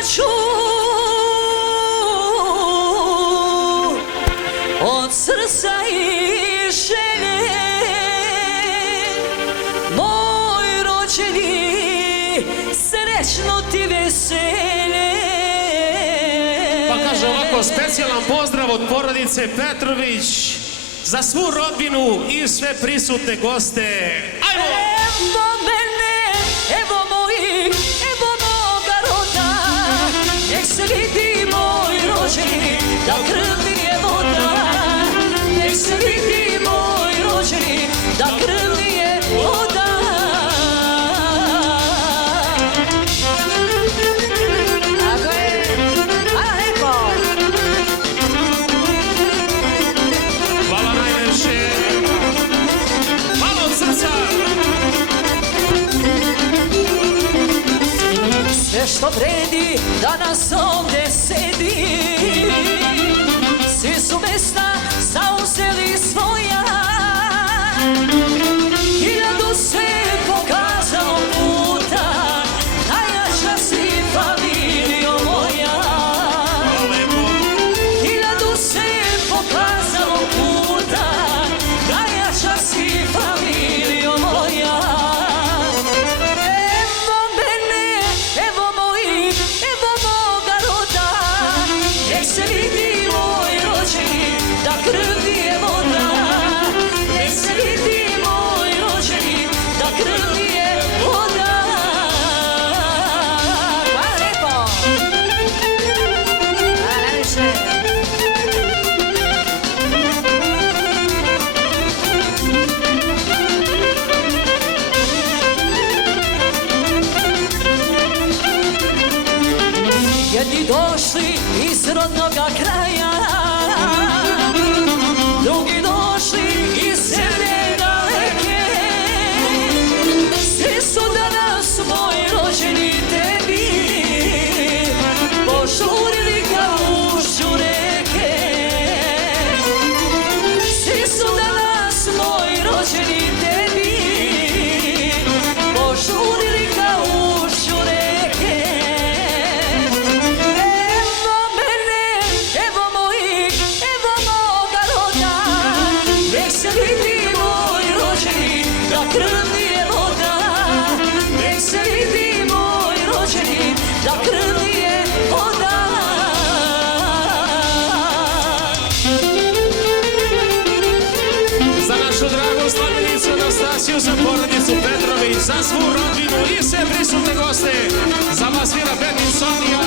plaću od srca i želje. Moj rođeni, srećno ti veselje. Pa kaže ovako, specijalan pozdrav od porodice Petrović za svu rodbinu i sve prisutne goste. Ajmo! Evo mene, evo mojih, evo moga roda. Nek se vidi moj rođeni, da krv mi je voda. Nek se vidi moj rođeni, da krv mi je voda. Tako je, hvala lepo. Hvala najlepše. Hvala od srca. Sve što vredi danas ovdje sedi, svi su mesta zauzeli svoja. Hiljadu se pokazalo puta, najjača si familijo moja. Hiljadu se pokazalo puta, najjača si familijo moja. Evo mene, evo mojih, evo moga roda. Nek se vidi moj rođeni, da krv mi je voda. Nek se vidi moj rođeni, da krv mi je voda. Hvala lepo. Hvala najviše. Jedni došli iz rodnoga kraja, drugi došli iz zemlje daleke. Svi su danas moji rođeni tebi požurili ka ušću reke. Svi su danas moji rođeni tebi požurili ka ušću reke. Evo mene, evo mojih, evo moga roda. Nek se vidi moj rođeni, da krv mi je voda. Nek se vidi moj rođeni, da krv mi je voda. Za našu dragu slavljenicu Anastasiju, za porodicu Petrović, za svu rodbinu i sve prisutne goste. Za vas svira band Insomnia,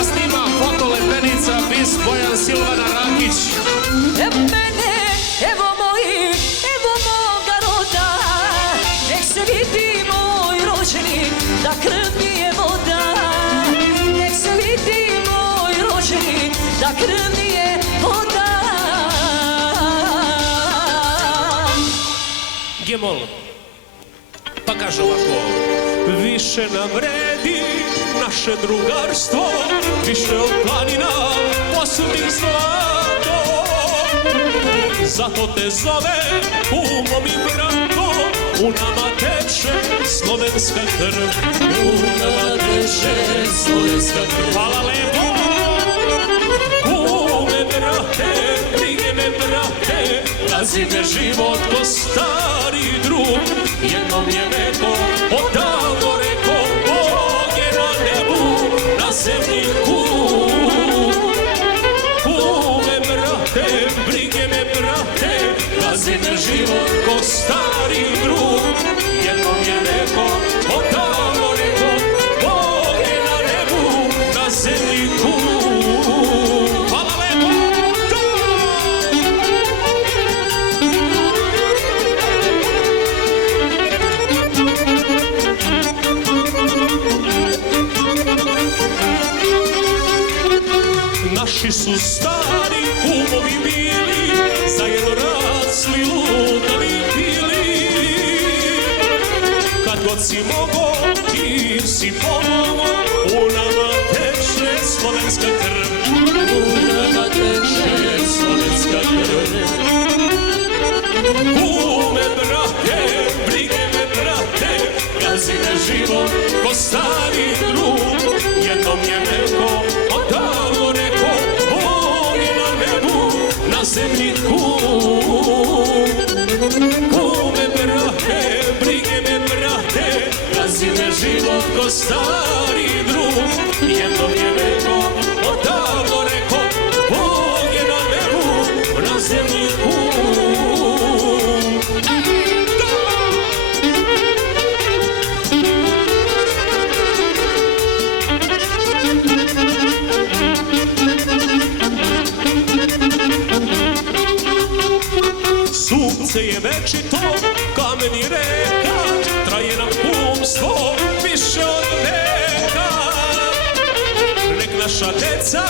a snima fotolepenica bis Bojan Silvana Rakić. Evo mene, evo mojih, evo moga roda. Nek se vidi moj rođeni, da krv mi je voda. Nek se vidi moj rođeni, da krv mi je voda. Gemol. Pa kaže ovako. Više nam vredi naše drugarstvo, više od planina posudih zlato. Zato te zove umom i bratom, u nama teče slovenska krv. U nama teče slovenska krv. Hvala lepo. Kume brate, brige me brate, gazi me život ko stari drug. Jednom je neko odavno reko, Bog je na nebu, na zemlji kuk. Kume brate, brige me brate, gazi me život ko stari drug. Jednom je neko odavno reko, Bog je na nebu, na zemlji kuk. Hvala lepo. Naši su stari umovi bili, zajedno rasli, lutali, pili. Kad god si mogo, ti si pomogo, u nama teče slovenska krv. U nama teče slovenska krv. Kume brate, brige me brate, gazi me život ko stari drug. Jednom je me stari drug. Jednom je neko odavno reko, Bog je na nebu, na zemlji Sunce je večito, kamen i reka, traje nam kumstvo više od veka. Nek naša deca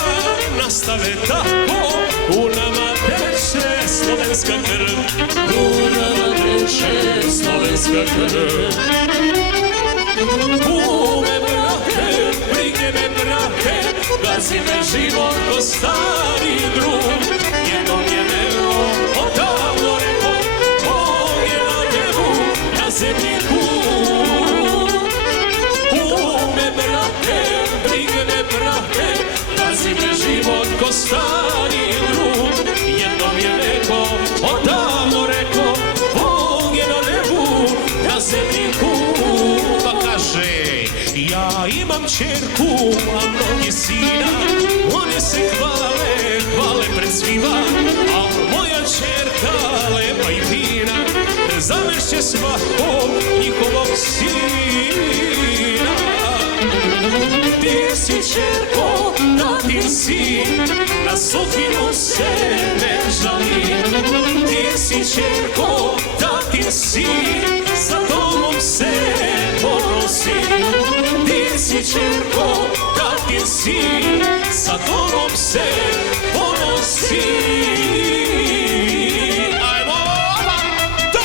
nastave tako, u nama teče slovenska krv. U nama teče slovenska krv. Kume brate, brige me brate, gazi me život ko stari drug. Jednom je neko odavno reko, Bog je na nebu, na zemlji put. Kume brate, brige me brate, gazi me život ko stari drug. Jednom je neko odavno reko, Bog je na nebu, na zemlji put. Pa kaže, ja imam čerku, a mnogi sina, oni se hvale pred svima, a moja čerka, lepa i fina, zamešće svakog njihovog sina. Ti si čerko, tatin sin, na sudbinu se ne žali. Ti si čerko, tatin sin, za tobom se ponosi. Ti si čerko, tatin sin, za tobom se ponosi. Ajmo, to!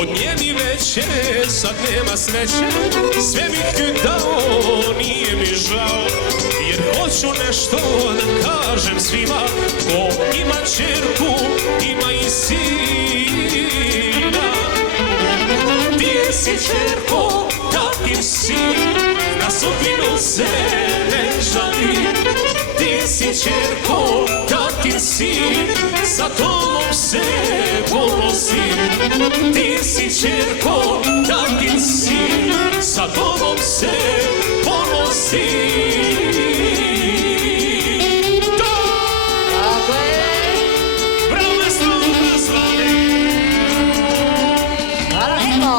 Od njeni veće sad nema sreće, sve bih dao, nije mi žao, jer hoću nešto da kažem svima, ko ima čerku, ima i sina. Ti si čerko, tatin sin, na sudbinu se ne žali. Ti si čerko, tatin sin, za tobom se ponosi. Ti si čerko, tatin sin, za tobom se ponosi. Tako je. Bravo, maestro, nazvali. Hvala lijepo.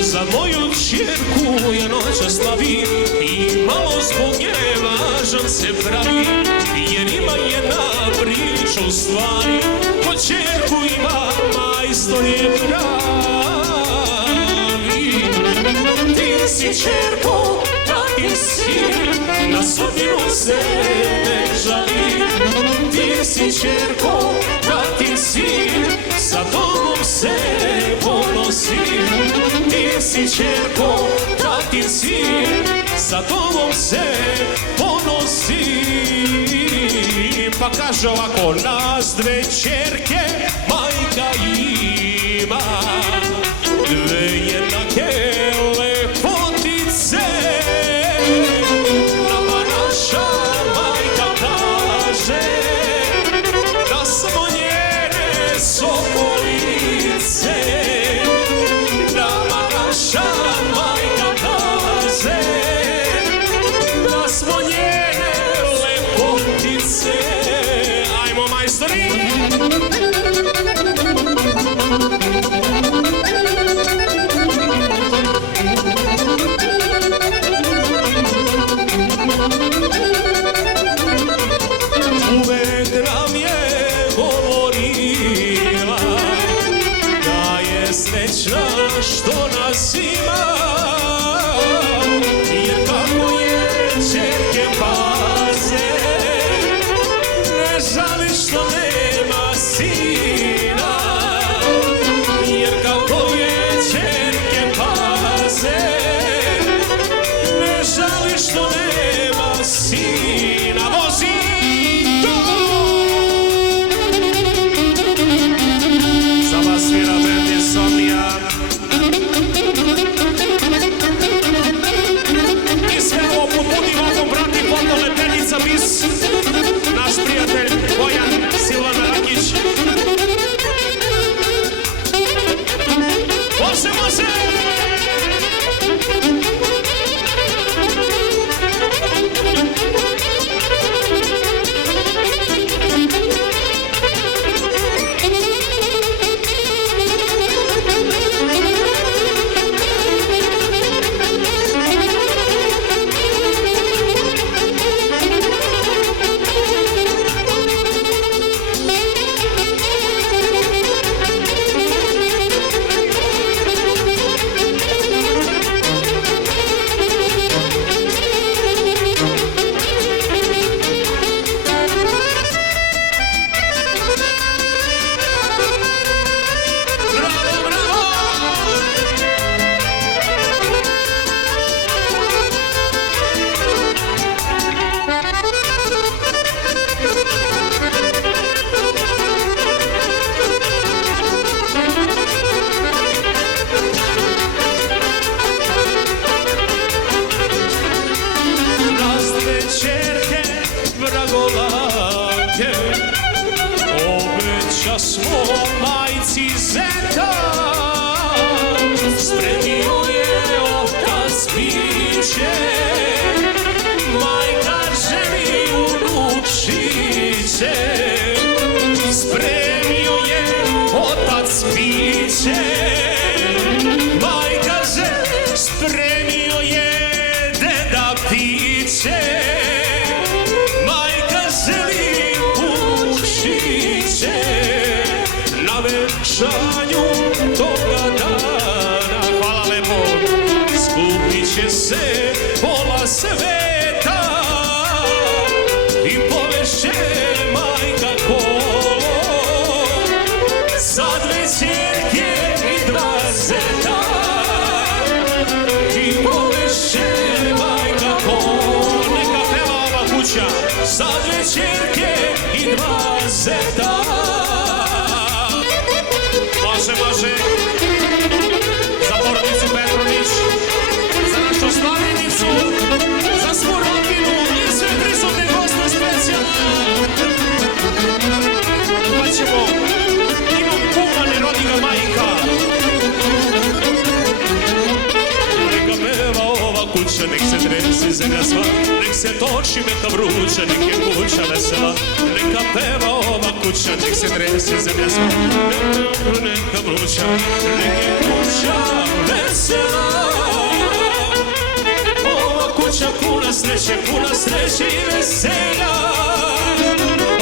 Za moju čerku ja noća slavim i malo zbog nje važan se pravi, jer ima jedna priča u stvari, ko čerku ima majstor je pravi. Ti si čerko, tatin sin, na sudbinu se ne žali. Ti si čerko, tatin sin, za tobom se ponosi. Ti si čerko, tatin sin, za tobom se ponosi. Pa kaže ovako, nas dve čerke majka ima, dve jednake lepotice. Nama naša majka kaže da smo njene sokolice. Nama naša majka kaže da smo njene lepotice. Ajmo, majstori! što nema sina, jer kako je ćerke paze, ne žali što nema sina. Vozi to! Za vas svira bend Insomnia. I sve ovo popuni vakom brati foto Lepenica Bis, naš prijatelj Bojan Silvana Rakić. Može, može! Obeća smo majci zeta, spremio je otac piće, majka želi unučiće. Spremio je otac piće, majka želi, spremio je deda piće. Na večanju toga dana, hvala lepo, skupit će se pola sveta i povešće majka kolo za dve ćerke i dva zeta. I povešće majka kolo, neka peva ova kuća, za dve ćerke i dva zeta. Može, može, za porodicu Petrović, za našu slavljenicu, za svu rodbinu i sve prisutne goste specijalno. Pa ćemo, imam kumane rodina majka. Neka peva ova kuća, nek se trese zemlja sva, nek se toči meka vruća, nek je kuća vesela. Neka peva ova kuća, nek se trese zemlja sva, neka vruća, nek je kuća vesela. Ova kuća puna sreće i veselja.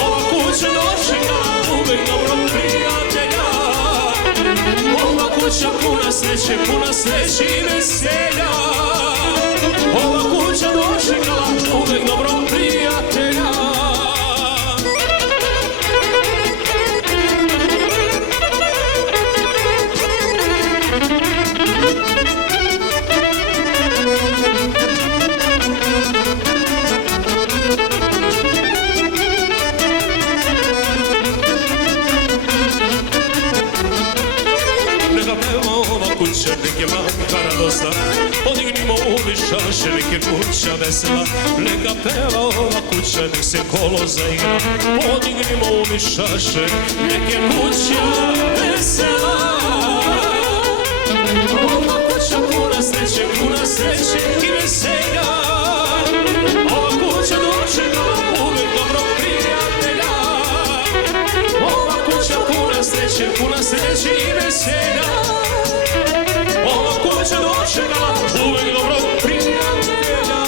Ova kuća dočekala uvek dobrog prijatelja. Ova kuća puna sreće i veselja. Ova kuća dočekala uvek dobrog prijatelja. Nek je majka radosna, podignimo uvi šaše, nek je kuća vesela. Neka peva ova kuća, nek se kolo zaigra, podignimo uvi šaše, nek je kuća vesela. Ova kuća puna sreće i veselja. Ova kuća dočekala uvek dobrog prijatelja. Ova kuća puna sreće i veselja. Ova kuća dočekala uvek dobrog prijatelja.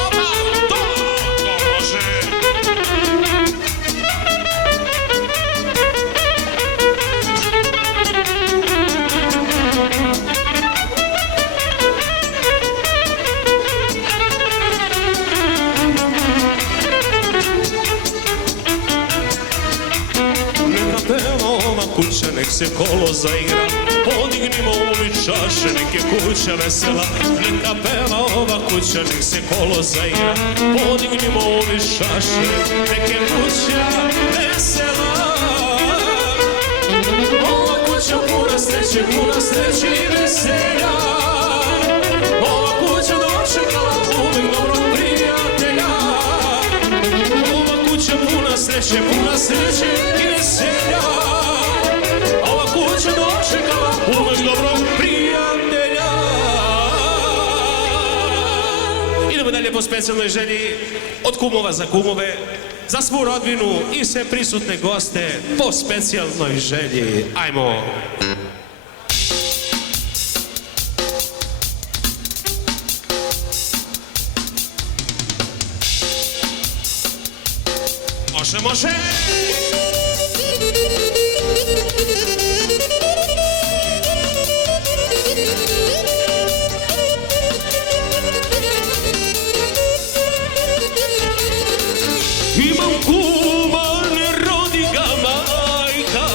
Oba, to može. kuća, nek se kolo zaigra. Podignimo umi čaše, nek je kuća vesela. Neka peva ova kuća, nek se kolo zaigra. Podignimo umi čaše, nek je kuća vesela. Ova kuća puna sreće i veselja. Ova kuća dočekala uvijek dobrog prijatelja. Ova kuća puna sreće i veselja. Ova kuća dočekala uvijek dobrog prijatelja. Idemo dalje po specijalnoj želji od kumova za kumove, za svu rodbinu i sve prisutne goste po specijalnoj želji. Ajmo! Može! Imam kuma, ne rodi ga majka.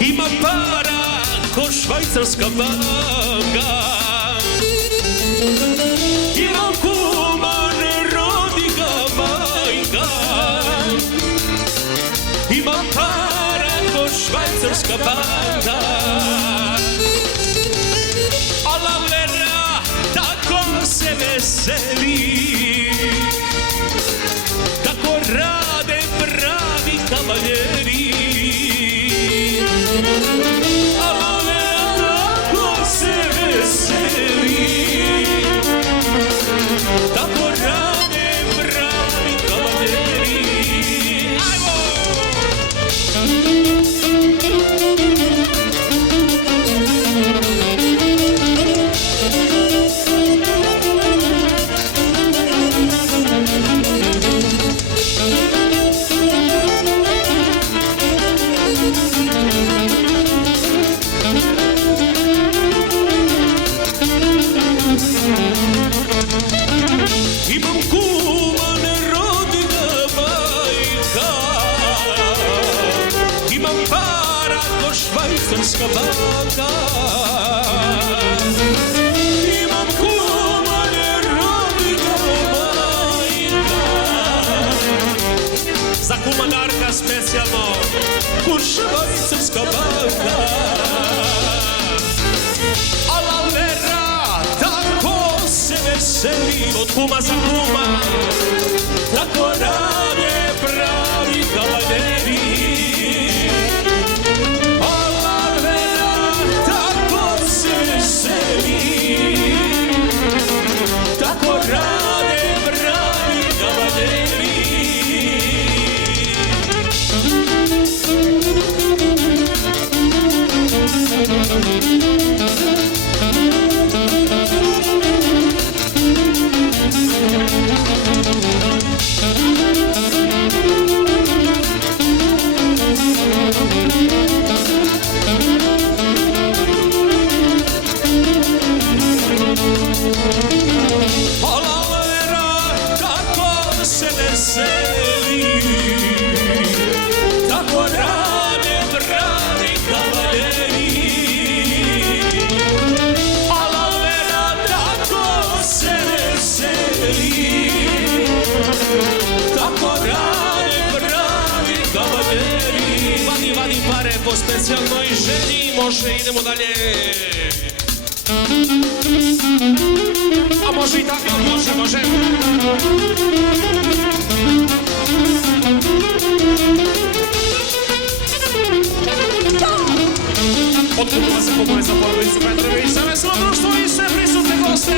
Ima para ko švajcarska banka. Imam kuma, ne rodi ga majka. Imam para ko švajcarska banka. Ala vera, tako se veseli. Tako rade pravi kavaljeri. Ala vera, tako se veseli. Tako rade pravi kavaljeri. Ajmo! Imam kuma, ne rodi ga majka. Imam para ko švajcarska banka. Imam kuma, ne rodi ga majka. Za kuma Darka specijalno ko švajcarska banka. Ala vera, tako se veseli od kuma za kuma. Tako rade pravi kavaljeri. Ala vera, tako se veseli. Tako rade pravi kavaljeri. Vadi pare po specijalnoj želji. Može, idemo dalje. A može i tako, može. Od kumova za kumove, za porodicu Petrović, za veselo društvo i sve prisutne goste.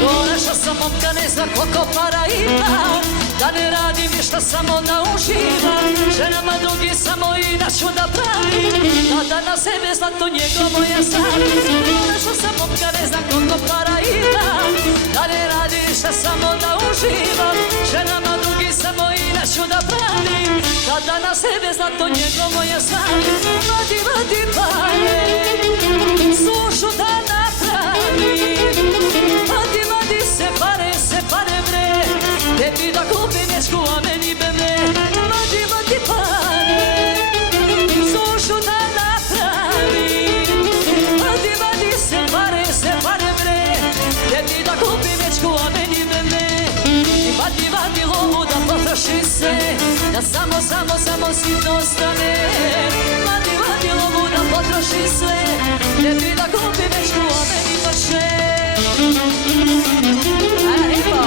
Došla sam momka, ne zna koliko para ima. Da ne radim ništa, samo da uživam. Ženama drugi samo i da ću da pravim. Da na sebe zlato njegovo ja stavim. Došla sam momka, ne zna koliko para ima. Da ne radim ništa, samo da uživam. Ženama drugi samo i da ću da pravim. Da na sebe zlato njegovo ja stavim. Vadi pare, sušu da napravim. Vadi se pare samo sitno stane. Vadi lovu da potroši sve, tebi da kupi večku, a meni paše. Ajde, lijepo.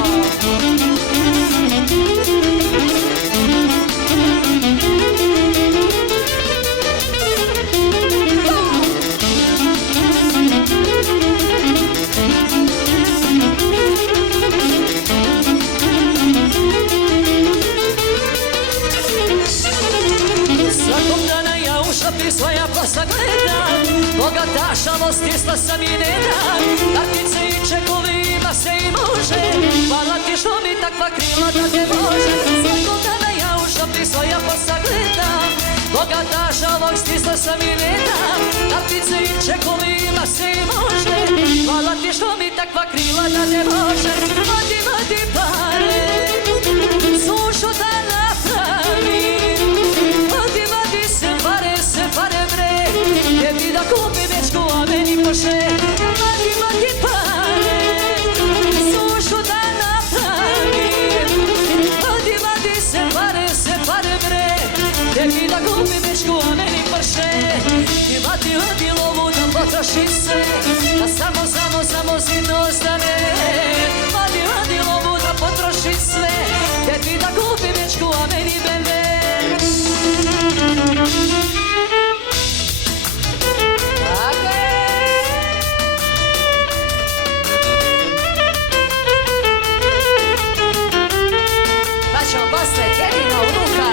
Svakog dana ja u šapi svoja kosa gledam, bogataša isto sam i ne dam. Kartice i čekovima se i može, hvala ti što mi takva krila da te može. Svakog dana ja u šapi svoja kosa gledam, bogataša isto sam i ne dam. Kartice i čekovima se i može, hvala ti što mi takva krila da te može. Vadi pare, sušu da napravim, vadi se pare bre, tebi da kupi večku, a meni paše. Vadi pare, sušu da napravim, vadi se pare bre, tebi da kupi večku, a meni paše. I vadi lovu da potroši sve, da samo sitno ostane. Vadi lovu da potroši sve, tebi da kupi večku, a meni bebe. Basta, jedina unuka.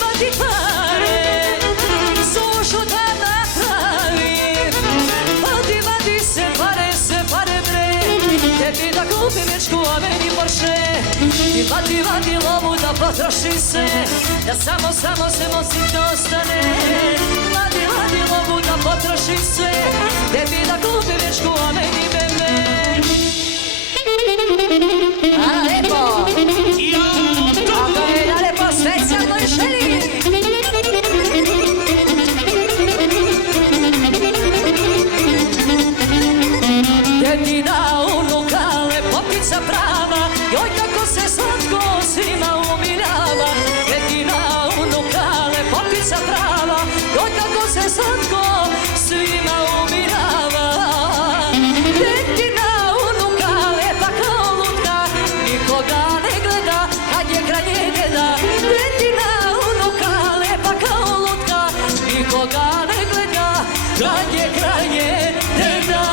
Vadi pare, sušu da napravim, vadi se pare bre, tebi da kupi večku, a meni Porsche. I vadi lovu da potroši se, da samo sitno ostane. Vadi lovu da potroši sve, tebi da kupi večku, a meni bebe. Hvala lepo. Specijalno i želi. Dedina unuka, lepotica prava, joj kako se slatko svima umiljava. Dedina unuka, lepotica prava, joj kako se slatko svima umiljava. Dedina unuka, lepa kao lutka, nikoga ne gleda kad je kraj nje deda. Dedina unuka, lepa kao lutka, nikoga ne gleda kad je kraj nje deda.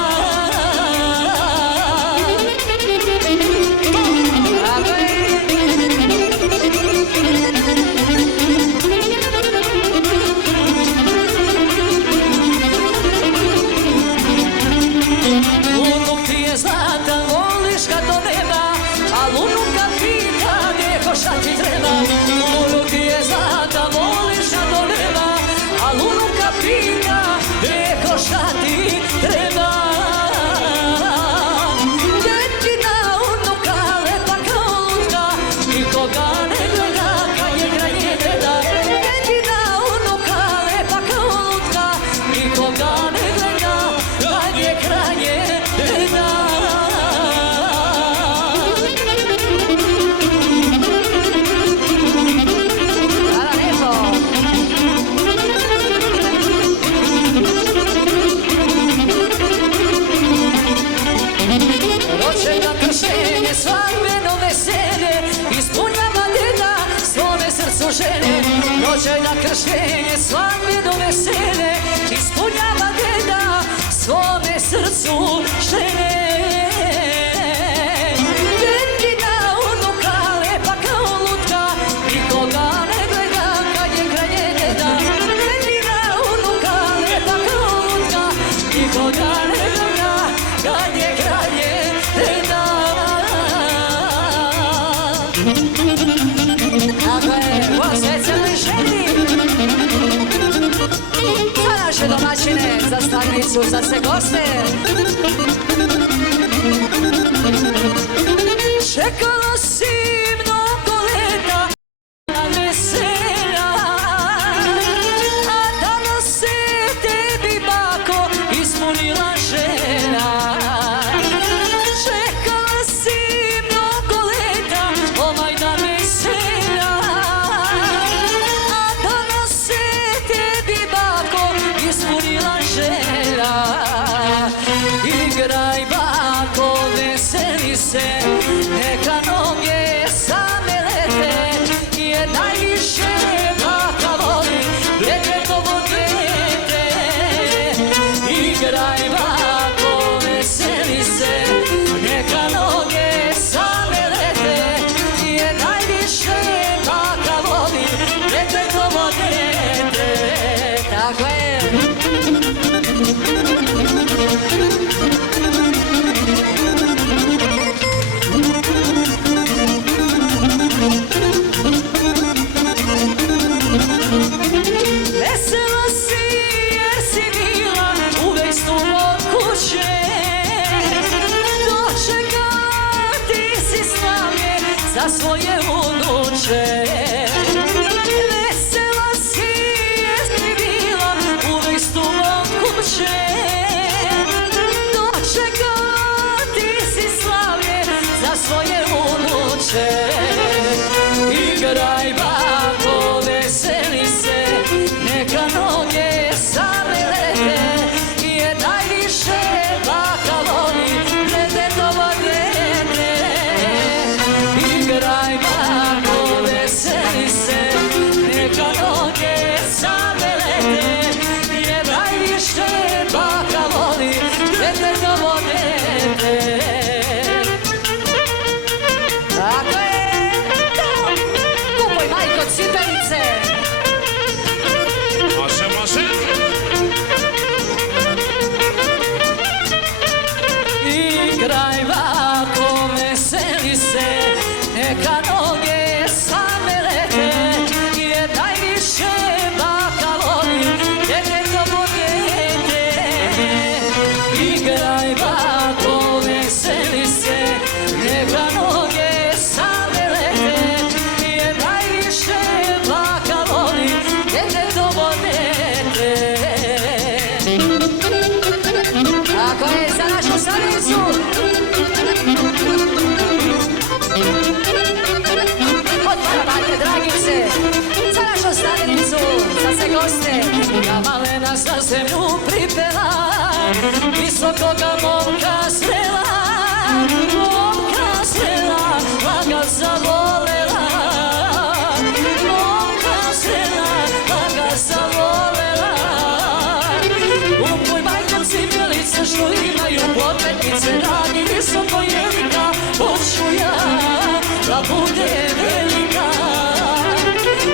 Unuk ti je zlatan, voliš ga do neba, al unuka pita gdje šta ti treba. Unuk ti je zlatan, voliš ga do neba, al unuka pita gdje šta ti treba. Dedina unuka, lepa kao lutka, nikoga ne gleda kad je kraj nje deda. Dedina unuka, lepa kao lutka, nikoga ne gleda kad je kraj nje deda. Hvala lepo. Rođendan kršenje, svadbeno veselje, ispunjava deda svome srcu želje. Rođendan kršenje, svadbeno veselje, ispunjava deda svome srcu želje. Dedina unuka, lepa kao lutka, nikoga ne gleda kad je kraj nje deda. sine, za stanicu, za se goste. Čekala si mnogo leta na vesela, a danas se tebi bako ispunila želja. Čekala si mnogo leta ovaj dan vesela, a danas se tebi bako ispunila želja. Igraj bako, veseli se, neka noge same lete, jer najviše baka voli djetekovo dijete. Igraj bako, veseli se, neka noge same lete, jer najviše baka voli djetekovo dijete. Tako je. Vesela si jer si bila uvek s tobom kuće, dočekati si slavlje za svoje unuče. Vesela si jer si bila uvek s tobom kuće, dočekati si slavlje za svoje unuče. Igraj bako, veseli se, neka noge same lete, jer najviše baka voli djetekovo dijete. Igraj bako, veseli se, neka noge same lete, jer najviše baka voli djetekovo dijete. Tako je. Kupoj majko cipelice. Može, može. Igraj bako, veseli se, neka noge same lete, jer najviše baka voli djetekovo dijete. Igraj bako, veseli se, neka noge same lete, jer najviše baka voli djetetovo dijete. Tako je, za našu stanicu. Otvara bake Dragice, za našu stanicu, za se goste. Ja malena sa zemlju pripela, visokoga momka srela, laga zavolela. Momka srela, laga zavolela. Kupuj majko cipelice što imaju potretnice, radi visoko jelika, hoću ja da bude velika.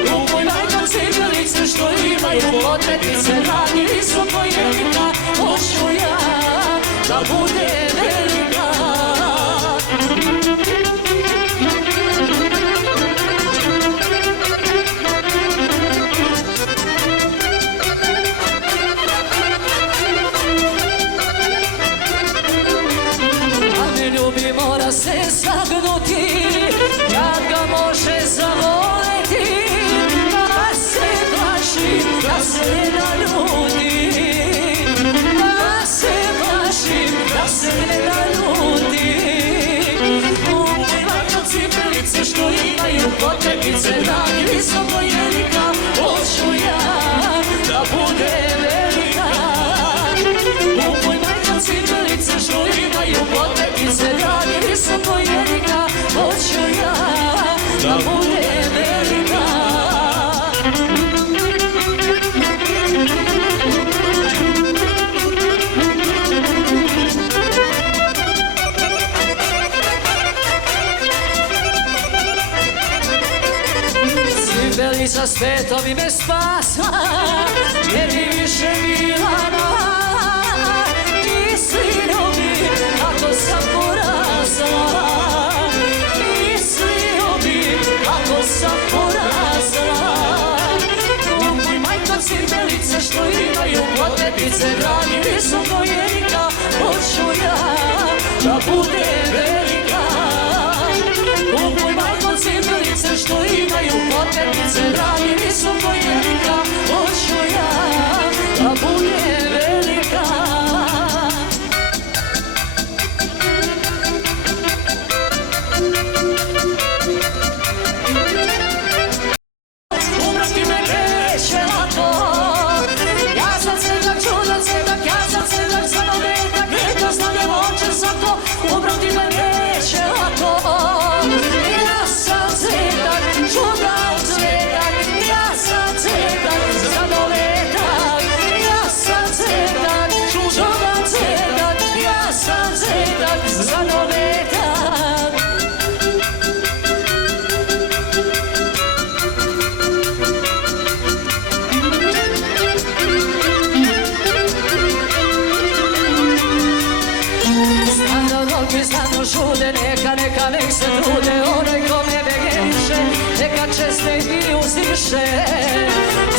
Kupuj majko cipelice što imaju potretnice, radi visoko jelika, hoću ja da bude velika. Ljubi mora se sagnuti, kad ga može zavoleti, pa se plaši da se ne naljuti, pa se plaši da se ne naljuti. Kupuj majko cipelice što imaju potretnice, radi visoko jelika, hoću ja da bude velika. Kupuj majko cipelice što imaju potretnice, radi visoko jelika, hoću ja da bude velika. Cipelica s petom bi me spasla, jer mi više bila mala. Mislio bi kako sam porasla, mislio bi kako sam porasla. Kupuj majko cipelice što imaju potrebi, ptice dragi visoko jerika, hoću ja da bude velika. Kupuj majko cipelice što imaju potrebnice, dragi visoko jerika, hoću ja da bude velika. Umrati me neće lako, ja sam cvetak, čudan cvetak, ja sam cvetak, zanovetak, neka znane voće svako. Umrati me neće lako, ja sam cvetak, čudan cvetak, ja sam cvetak, zanovetak, ja sam cvetak, čudan cvetak, ja sam cvetak, zanovetak. Stano žude, neka nek se trude, onaj ko me begeniše, neka česte i uzdiše.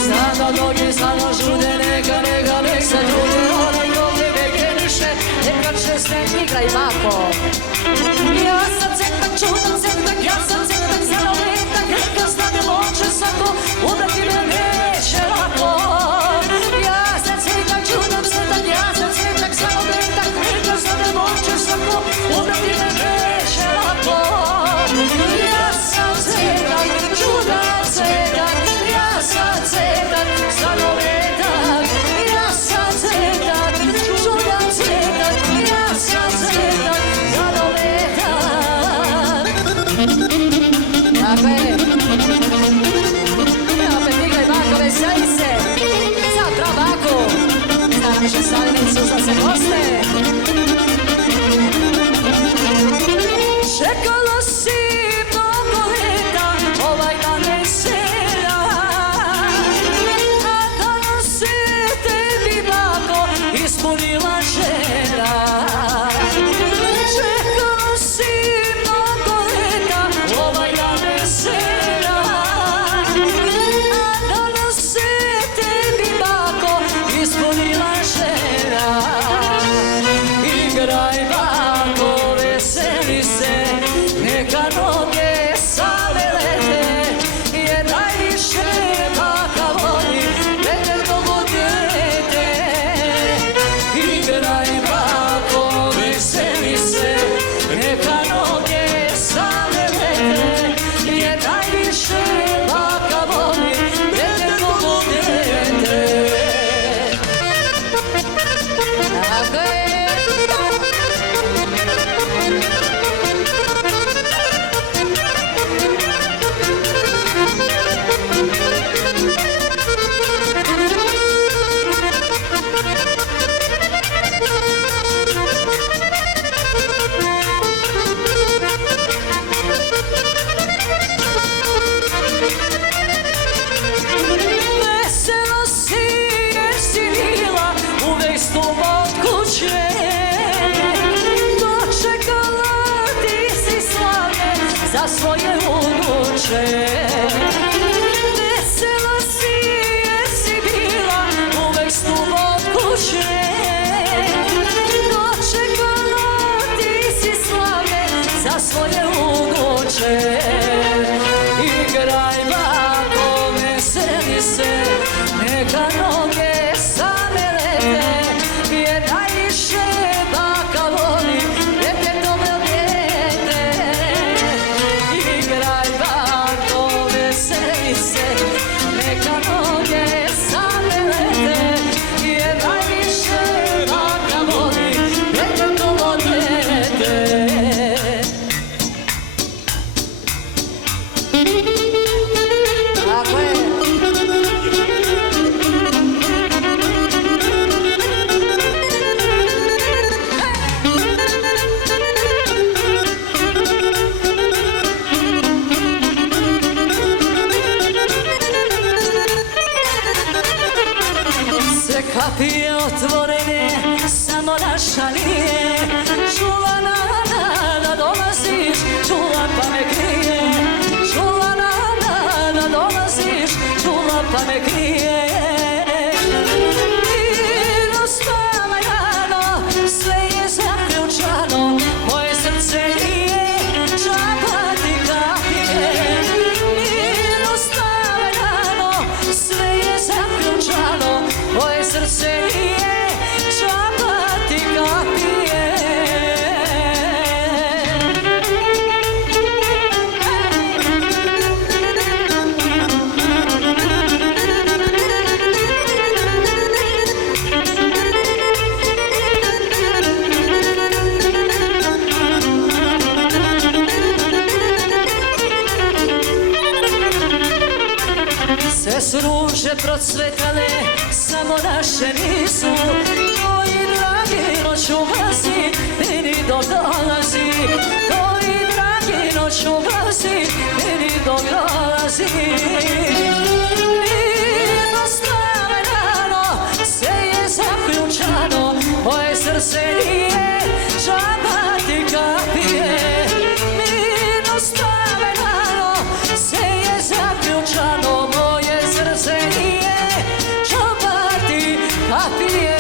Stano nogi, stano žude, neka nek se trude, onaj ko me begeniše, neka česte igraj bako. Ja sam cetak, čudan cetak, ja sam cetak, zanovetak, neka znane moće svako, ubrati me neće lako. Ja sam cetak, čudan cetak, ja sam cetak, zanovetak, neka znane moće svako, ubrati me neće lako. Ja sam cetak, čudan cetak, ja sam cetak, zanovetak, ja sam cetak, čudan cetak, ja sam cetak, zanovetak. Tako je. Opet igraj bako, veseli se. Sad prav bako. Znaš savjenicu za se goste. Čekala si mnogo leta ovaj dan vesela, a danas se tebi bako ispunila želja. Čekala si mnogo leta ovaj dan vesela, a danas se tebi bako ispunila želja. Igraj bako, veseli se, neka noge same lete, jer najviše baka voli detetovo dete. Igraj bako, veseli se, neka noge same lete, jer najviše baka voli detetovo dete. Tako je. Vesela si jer si bila uvek s tobom od kuće, dočekala ti si slavne za svoje unuče. Vesela si jer si bila uvek s tobom od kuće, dočekala ti si slavne za svoje unuče. Igraj bako, veseli se, neka noge same lete, jer najviše baka voli detetove dete. Igraj bako, veseli se, neka noge same lete, jer najviše baka voli detetovo dete. Tako je. Sve kapije otvorene, samo naša nije. Čula nada da dolaziš, čula pa me krije. Čula nada da dolaziš, čula pa me krije. Bilo ruže procvetale, samo naše nisu. Moji dragi, noću mrazi, meni dok dolazi. Moji dragi, noću mrazi, meni dok dolazi. Mirno strane rano, sve je zaključano, moje srce nije džaba ti kapije. Mirno strane rano, sve je zaključano, moje srce nije džaba ti kapije.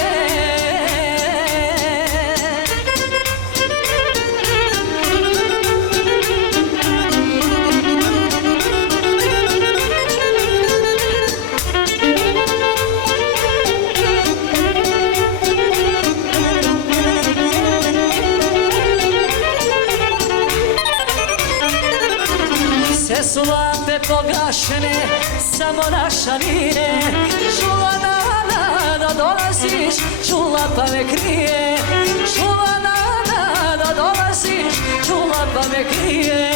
Sve su lampe pogašene, samo naša nije. Čula da dolaziš, čula pa me krije. Čula da dolaziš, čula pa me krije.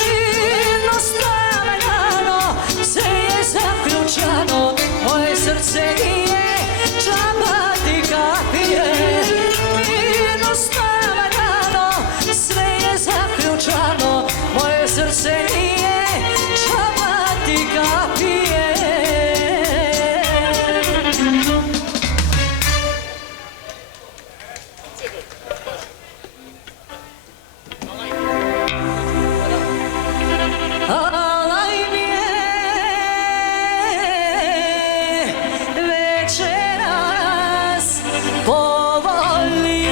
Mirno strane rano, sve je zaključano, moje srce nije džaba ti kapije. Mirno strane rano, sve je zaključano, moje srce nije džaba ti kapije. Alaj mi je večeras povoli,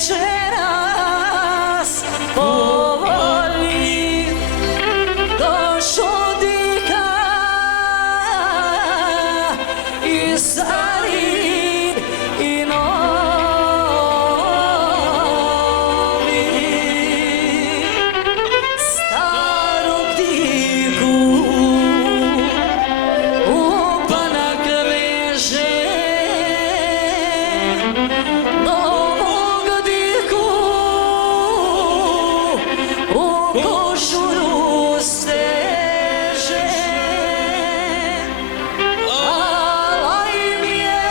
večeras povoli, do šudika i stari i novi. Staru ptiku upanak veže, novog diku u košulju steže. Alaj mi je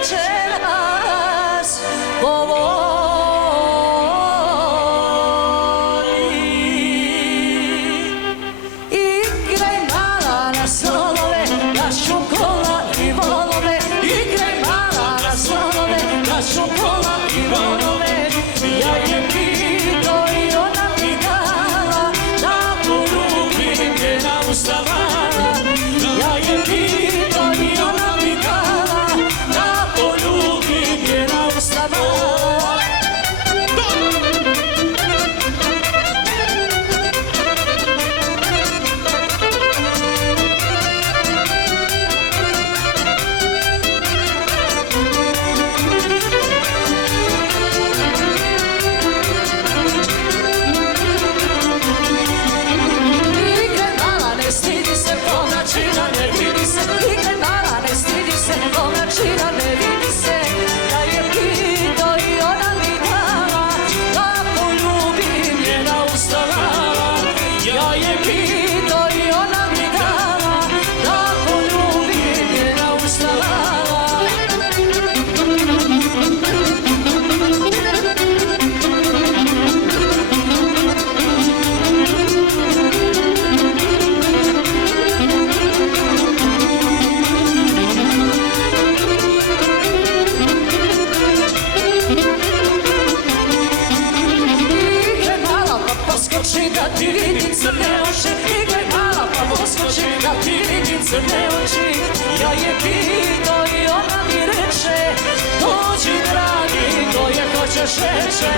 večeras povoli. Igraj mala na slonove, daću kola i volove. Igraj mala na slonove, daću kola i volove. Ja je pito i ona mi dala, da poljubim njena ustava. Ja je pito i ona mi dala, da poljubim njena ustava. Igraj mala, ne stidi se, pomračina ne vidi se. Igraj mala, ne stidi se, pomračina ne vidi se. Ja je pito i ona mi dala, da poljubim njena ustava. Ja je pito i ona mi dala, da poljubim njena ustava. Igraj mala pa poskoči da ti vidim crne oči. Igraj mala pa poskoči da ti vidim crne oči. Ja je pito i ona mi reče, dođi dragi koje hoćeš reče.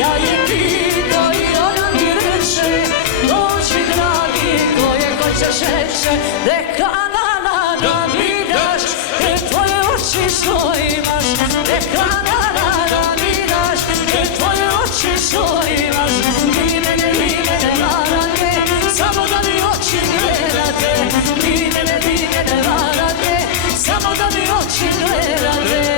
Ja je pito i ona mi reče, dođi dragi koje hoćeš reče. Reka da mi daš, tvoje oči što imaš. Reka da mi daš, tvoje oči što imaš. Vi mene varate, samo da mi oči gledate. Vi mene varate, samo da mi oči gledate.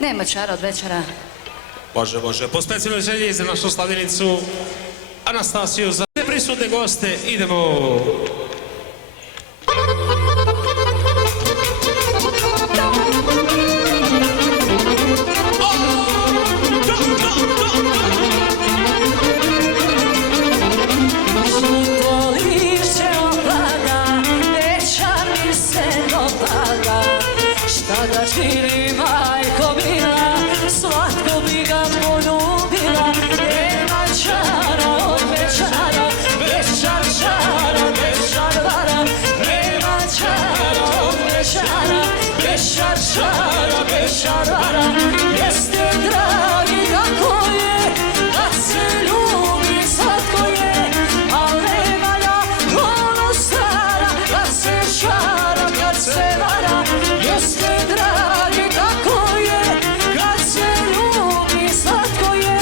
Nema čara od večera. Može, može. Po specijalnoj želji za našu slavljenicu Anastasiju, za sve prisutne goste idemo... Čini majko bila, slatko bi ga poljubila. Nema čara od večara, večar čara, večar vara. Nema čara od večara, večar čara, večar vara. Jeste dragi kako je, kad se ljubi slatko je, al ne valja ono stara, kad se čara, kad se vara. Jeste dragi kako je, kad se ljubi slatko je,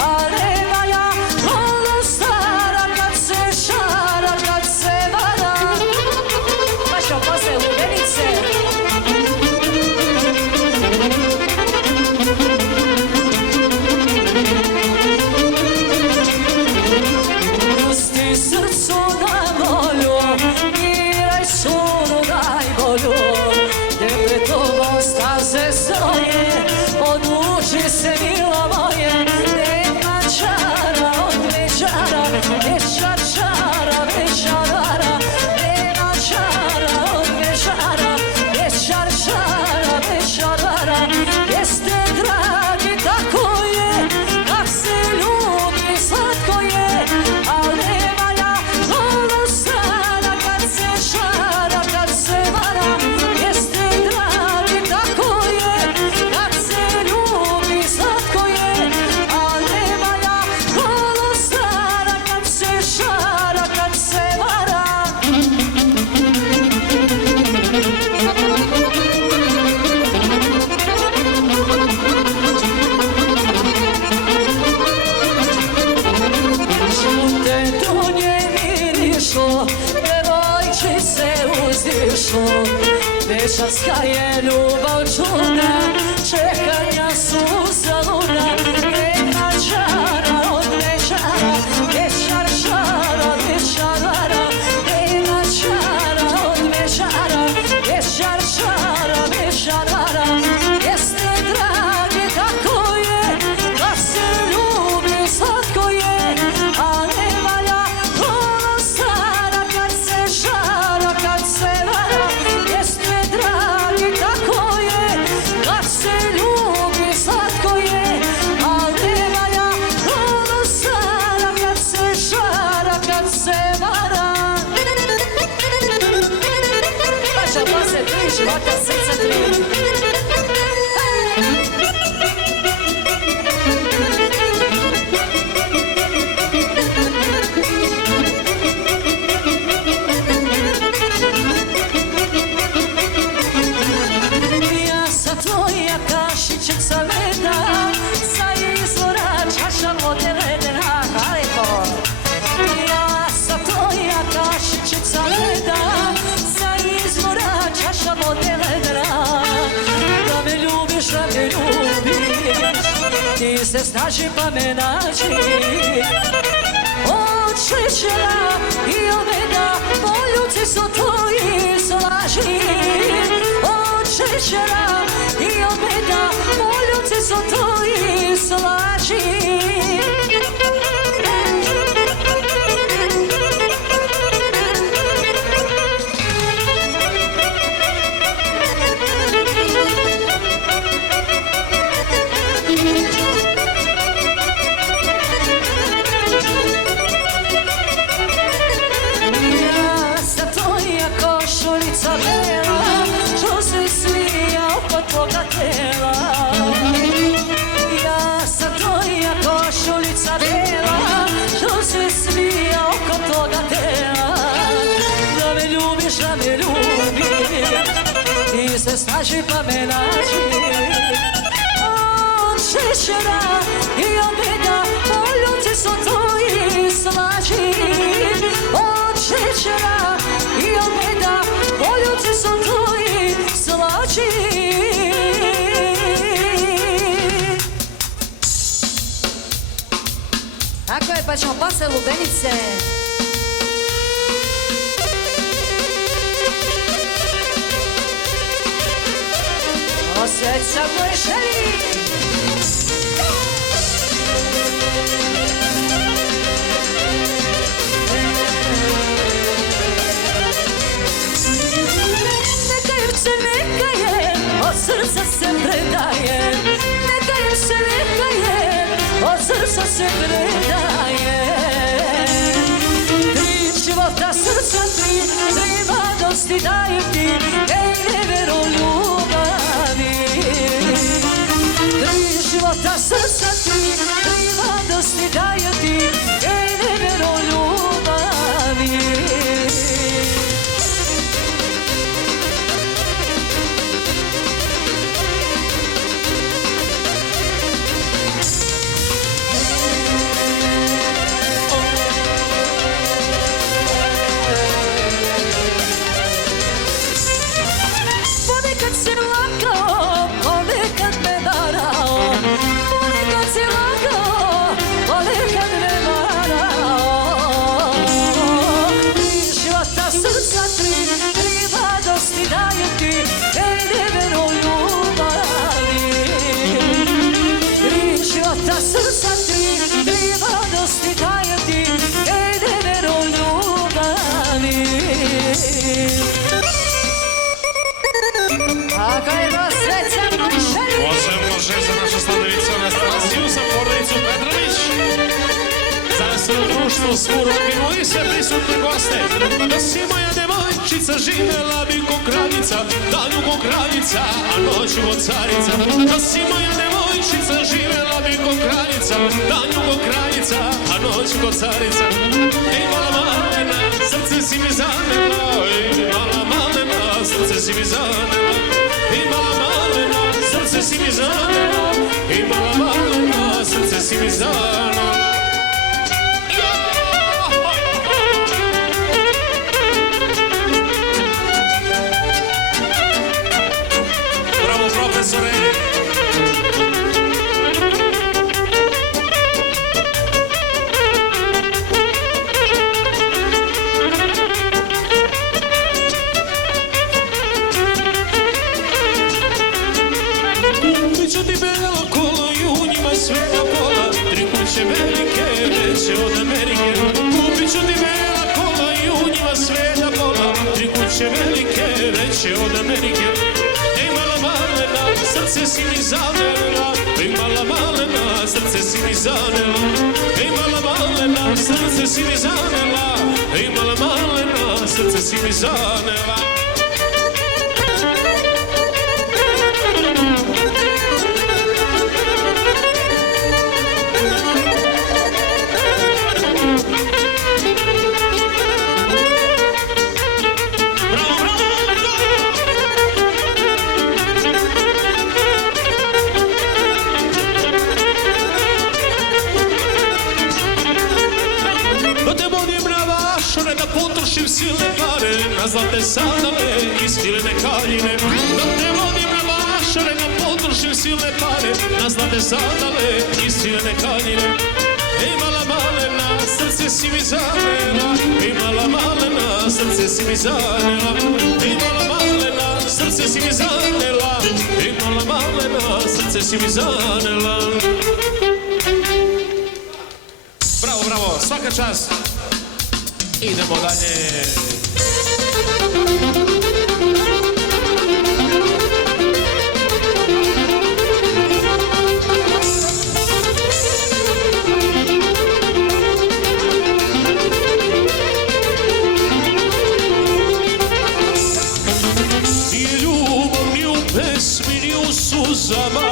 a ne valja ono stara, kad se šara, kad se vara. Paša pase lubenice. Pusti srcu na volju, miraj sunu najbolju. Staze svoje, odluči se milo moje. Nema čara od večara, večar čara, večar vara. Nema čara od večara, večar čara, večar vara. Jeste dragi tako je, kad se ljubi slatko je, al ne valja ono stara, kad se čara, kad se vara. Jeste dragi tako je, kad se ljubi slatko je, a ne valja ono stara, kad se šara, kad se vara. Žute dunje mirišu, devojčice uzdišu. Večarska je ljubav čudna, čekanja su uzaludna. Nema čara od večara, večar čara, večar vara. Nema čara od večara, večar čara, večar vara. Jeste dragi tako je, kad se ljubi slatko je, a ne valja ono stara, kad se šara, kad se vara. Jeste dragi tako je, kad se ljubi slatko je, a ne valja ono stara, kad se šara, kad se vara. Paša pase tri života, srca tri. Ja sam tvoja kašičica leda, sa izvora čaša vode ledena. Hvala. Ja sam tvoja kašičica leda, sa izvora čaša vode ledena. Da me ljubiš, da me ljubiš, ti se snaži pa me nađi. Od šećera i od meda, poljuci su tvoji slaži. Od šećera i od meda, poljuci su tvoji slaži. Ja sam tvoja košuljica bela, što se svija oko tvoga tela. Ja sam tvoja košuljica bela, što se svija oko tvoga tela. Da me ljubiš, da me ljubiš, ti se snaži pa me nađi. Od šećera i od meda, poljuci su tvoji slaži. Od šećera i od meda, poljuci su tvoji slaži. se lubenice. Osjećam moje želji. Od srca se predaje, neka se neka je, od srca se predaje. Tri života srca, tri mladosti daju ti, ej nevero ljubavi. Tri života srca, tri mladosti daju ti, ej nevero ljubavi. Društvo svurodbinu i sve prisutne goste. Da si moja devojčica živela bi ko kraljica, danju ko kraljica, a noću ko carica. Da si moja devojčica živela bi ko kraljica, danju ko kraljica, a noću ko carica. Ej mala malena, srce si mi zanela, ej mala malena, srce si mi zanela. Ej mala malena, srce si mi zanela, ej mala malena, srce si mi zanela. Od Amerike. Ej mala malena, srce si mi zanela, ej mala malena, srce si mi zanela. Ej mala malena, srce si mi zanela, ej mala malena, srce si mi zanela. Silne pare, na zlate sandale i stilne kaljine. Da te vodim na vašare, da potrošim silne pare, na zlate sandale i stilne kaljine. Ej mala malena, srce si mi zanela, ej mala malena, srce si mi zanela. Ej mala malena, srce si mi zanela, ej mala malena, srce si mi zanela. Bravo, bravo, svaka čast. Idemo dalje. Nije ljubav ni u pesmi, ni u suzama,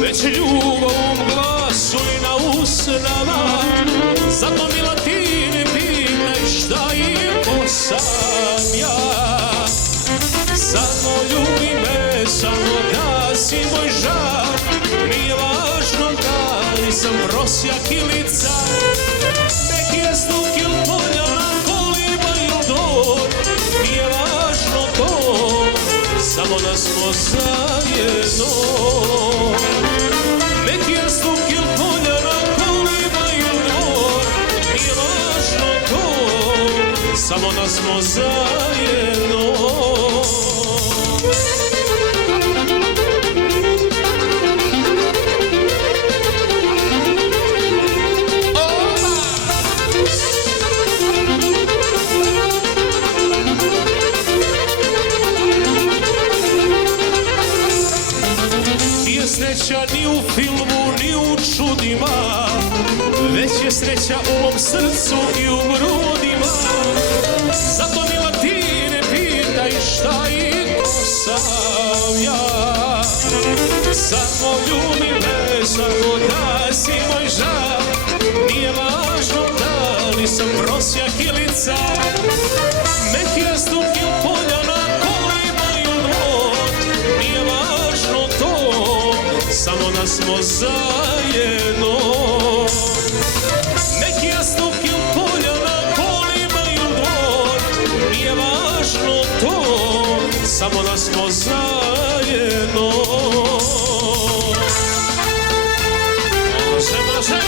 već je ljubav u glasu i na usnama. Zato mila ti ne pitaj šta i ko sam ja. Samo ljubi me, samo gasi moj žar. Nije važno da li sam prosjak ili car. Nek je stuk il poljana, koliba il dor. Nije važno to, samo da smo zajedno. Nek je stuk il poljana, koliba il dor. samo da smo zajedno. Sreća ni u filmu, ni u čudima, već je sreća u mom srcu i u grudima. Zato mila ti ne pitaj šta i ko sam ja. Samo ljubi me, samo da si moj žal. Nije važno da li sam prosjak ili car. Nek je stup il polja na kolima il dvor. Nije važno to, samo da smo zajedno. Neki jastuk il polja na kolima il dvor. Nije važno to, samo da smo zajedno. Može, može.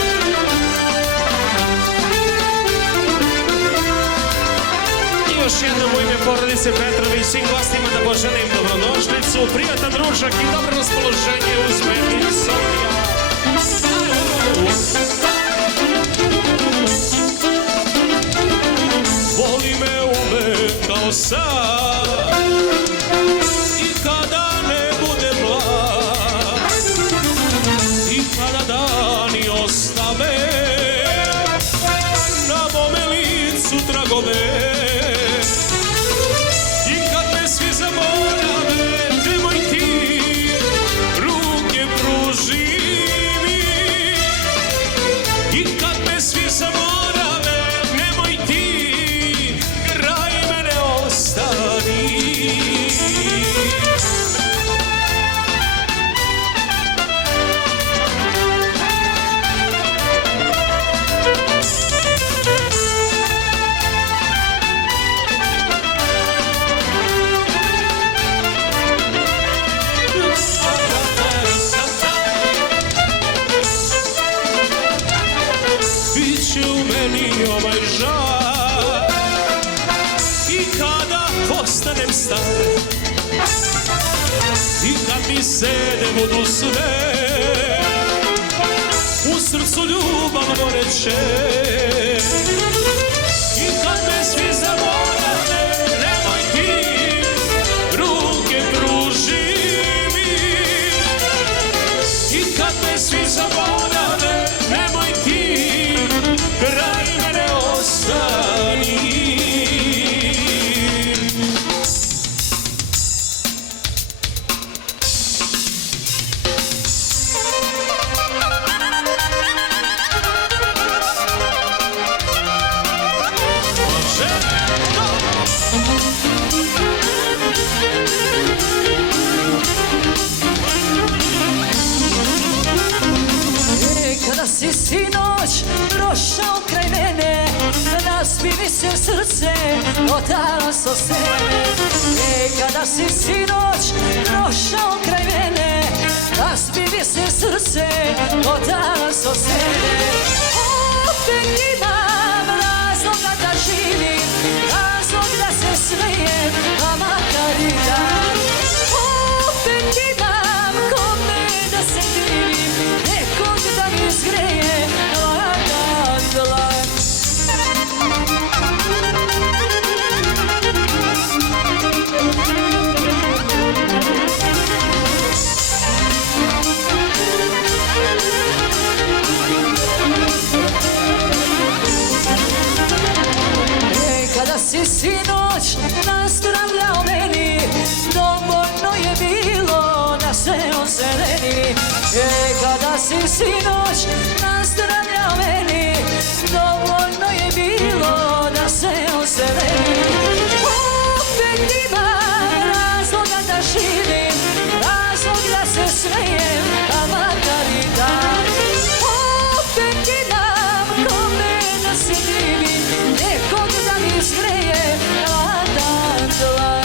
I još jednom u ime porodice Petrović svim gostima da poželim dobrodošlicu, prijatan ručak i dobro raspoloženje uz meni Sofija. Voli me uvek kao sad i kada ne bude mlad i kada dani ostave na mome licu tragove. I kad mi sede budu sve, u srcu ljubav goreće. I kad me svi zaborave, nemoj ti ruke pruži mi. I kad me svi zaborave, nemoj ti kraj mene ostani. Kada si sinoć prošao kraj mene, razbi mi se srce, dodalo so se. Kada si sinoć prošao kraj mene, razbi mi se srce, dodalo so se. Opet imam razloga da živim, razlog da se smejem, a makar i dan. Opet imam kome da se divim, nekog da mi zgreje lagan dlan. Kada si sinoć nazdravljao meni, dovoljno je bilo da se ozeleni. Kada si sinoć nazdravljao meni, dovoljno je bilo da se ozeleni. Opet imam razloga da živim, razlog da se smejem, a makar i dan. Opet imam kome da se divim, nekog da mi zgreje lagan dlan.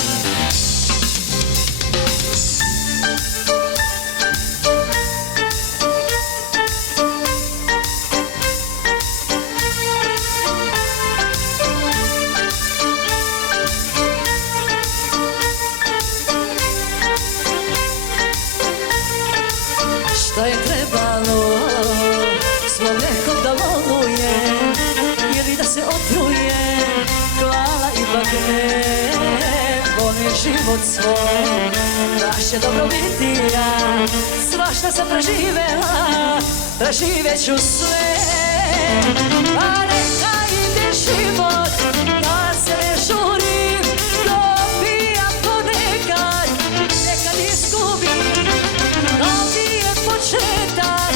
ne volim život svoj, baš je dobro biti ja, svašta sam preživela, preživjet ću sve. A neka ide život, ja se ne žurim, dobijam ponekad, nekad izgubim, novi je početak,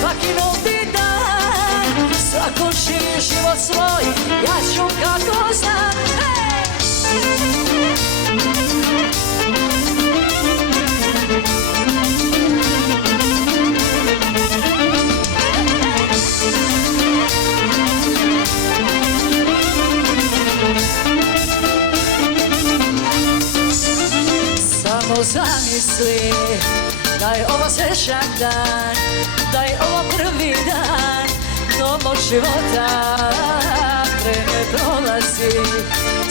svaki novi dan, svako živi život svoj, ja ću kako znam. Samo zamisli da je ovo srećan dan, da je ovo prvi dan novog života. Vreme prolazi,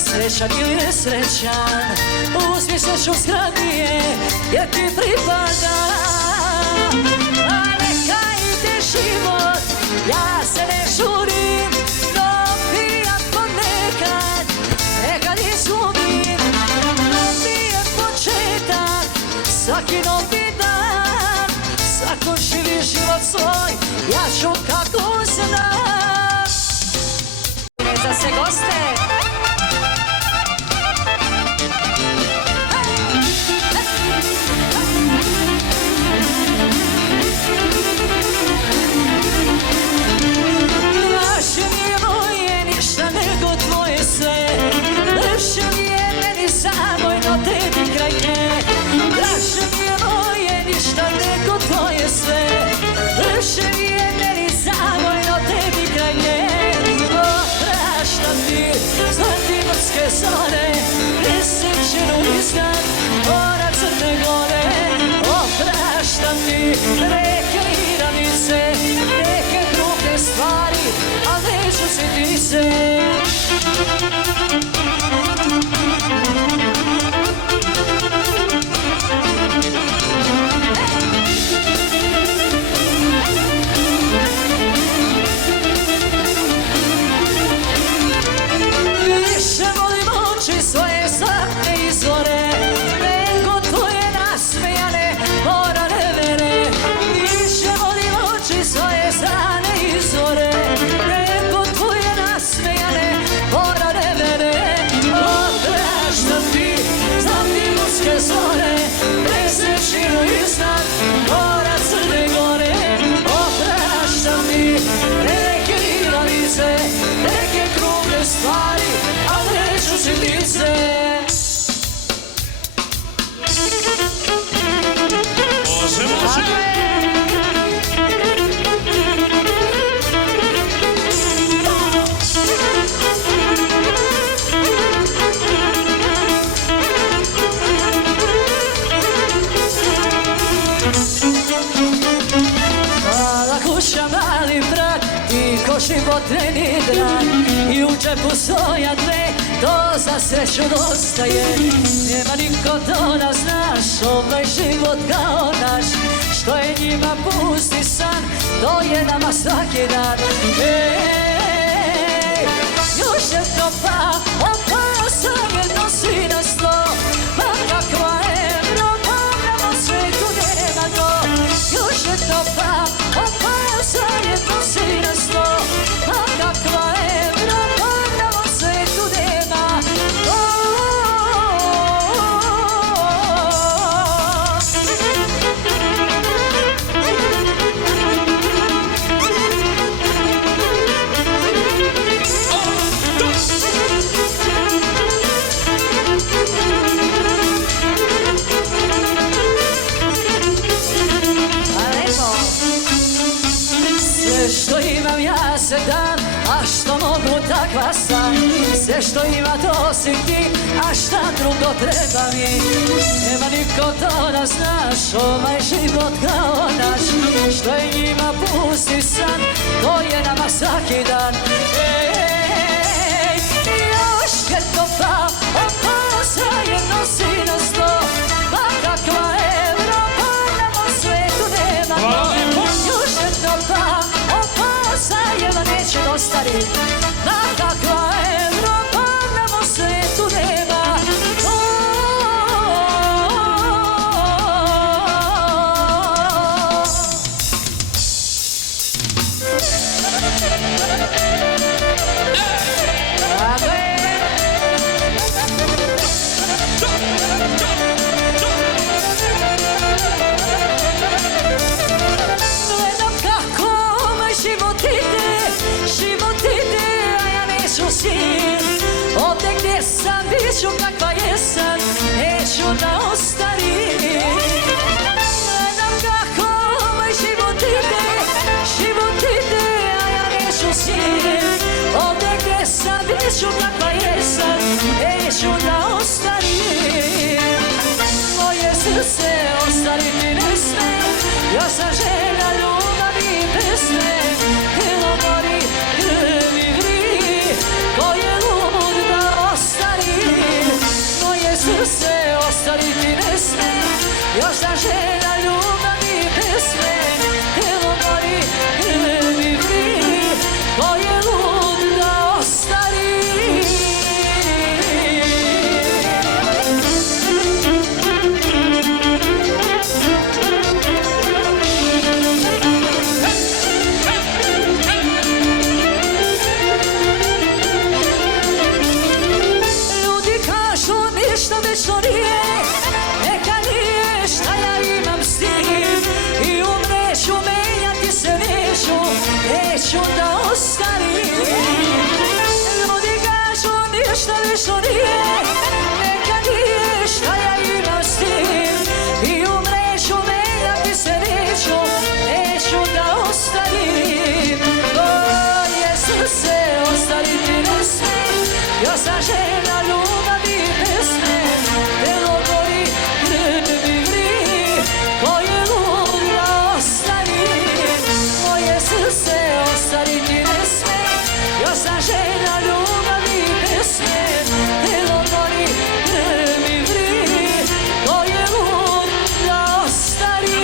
srećan ili nesrećan, uzmi sreću zgradnije jer ti pripada. A neka ide život, ja se ne žurim, dobijam ponekad, nekad izgubim, novi je početak, svaki novi dan, svako živi život svoj, ja ću kako znam. Za sve goste. Naše nije moje ništa nego tvoje sve, lepše mi je meni samojno tebi kraj nje. Naše nije moje ništa nego tvoje sve, lepše mi je meni samojno tebi kraj nje. Opraštam ti zlatimorske zore, presečenu iznad mora Crne Gore. Opraštam ti reke i ravnice, neke druge stvari, a neću sjetiti se. Više volim oči svoje zlatne izvore, nego tvoje nasmejane morane vere. Više volim oči svoje zlatne izvore, nego tvoje nasmejane morane vere. Opraštam ti zlatimorske zore, presečinu iznad mora Crne Gore. Opraštam ti neke ravnice, neke krugle stvari, a neću sjetit se. Može, može. Mala kuća, mali brak i ko životni drag, i u džepu svoja dve, to za sreću dosta je. Nema niko to da znaš, ovaj život kao naš, što je njima pusti san, to je nama svaki dan. Još je to pa, opao sam jedno svi na sto, pa kakva Evropa, nam u svetu nema dno. Još je to pa, opao sam jedno svi na sto, pa kakva Evropa, nam u svetu nema dno. Sve što imam ja se dam, a što mogu takva sam. Sve što ima to si ti, a šta drugo treba mi. Nema niko to da znaš, ovaj život kao naš, što je njima pusti san, to je nama svaki dan. Još je to pa, opao zajedno si na sto, pa kakva Evropa, nam u svetu nema. Još je to pa, opao zajedno neće dostati, pa kakva Evropa, nam u svetu ja sam željna ljubavi i pesme, tijelo gori, krv mi vri, ko je lud da ostari, moje srce ostariti ne sme, još sam željna ljubavi i pesme, tijelo gori, krv mi vri, ko je lud da ostari. Večno nije, neka nije šta ja imam s tim i umreću, menjati se neću da ostarim. Ljudi kažu ništa večno nije, neka nije šta ja imam s tim i umreću, menjati se neću da ostarim. Moje srce ostariti ne sme, još sam željna ljubavi i pesme, telo gori, krv mi vri, ko je lud da ostari, moje srce ostariti ne sme, još sam željna ljubavi i pesme, telo gori, krv mi vri, ko je lud da ostari.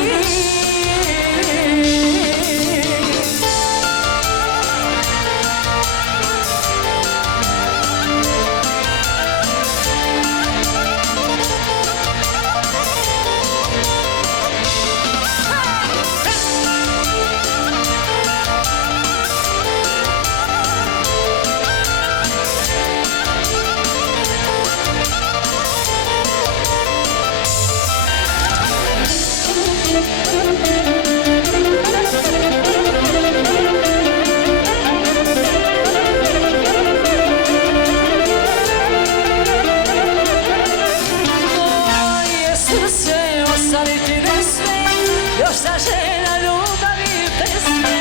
Još sam željna ljubavi i pesme,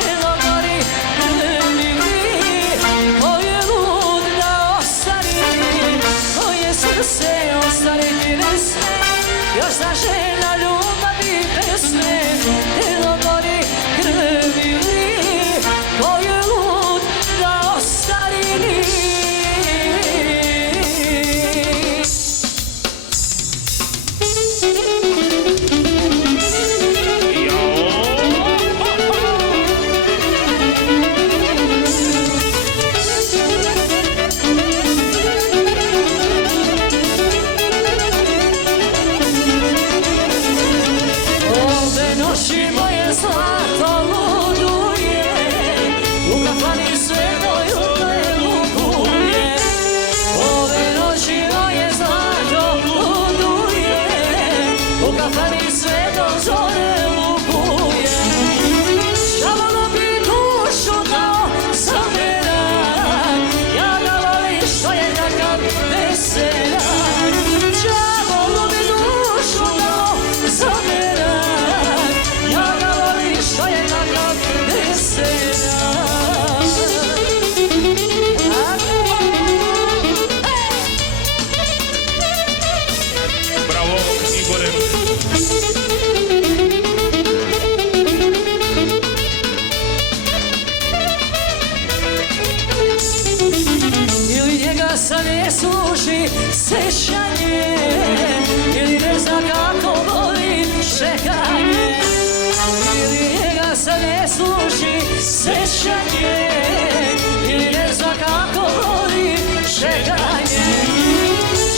telo gori, krv mi vri, ko je lud da ostari, moje srce ostariti ne sme, još sam željna ljubavi i pesme, telo gori, krv mi vri, ko je lud da ostari. Noći moje zlato luduje, u kafani sve do jutra lukuje. Ove noći moje zlato luduje, u kafani sve do zore lukuje. Žalalo bi dušu kao zamerak, ja ga volim što je takav veseljak. Žalalo bi dušu kao zamerak, što je takav veseljak. Bravo, Igore. Ili njega sad ne služi sećanje, ili ne zna kako voli čekanje. Ili njega sad ne služi sećanje, ili ne zna kako voli čekanje.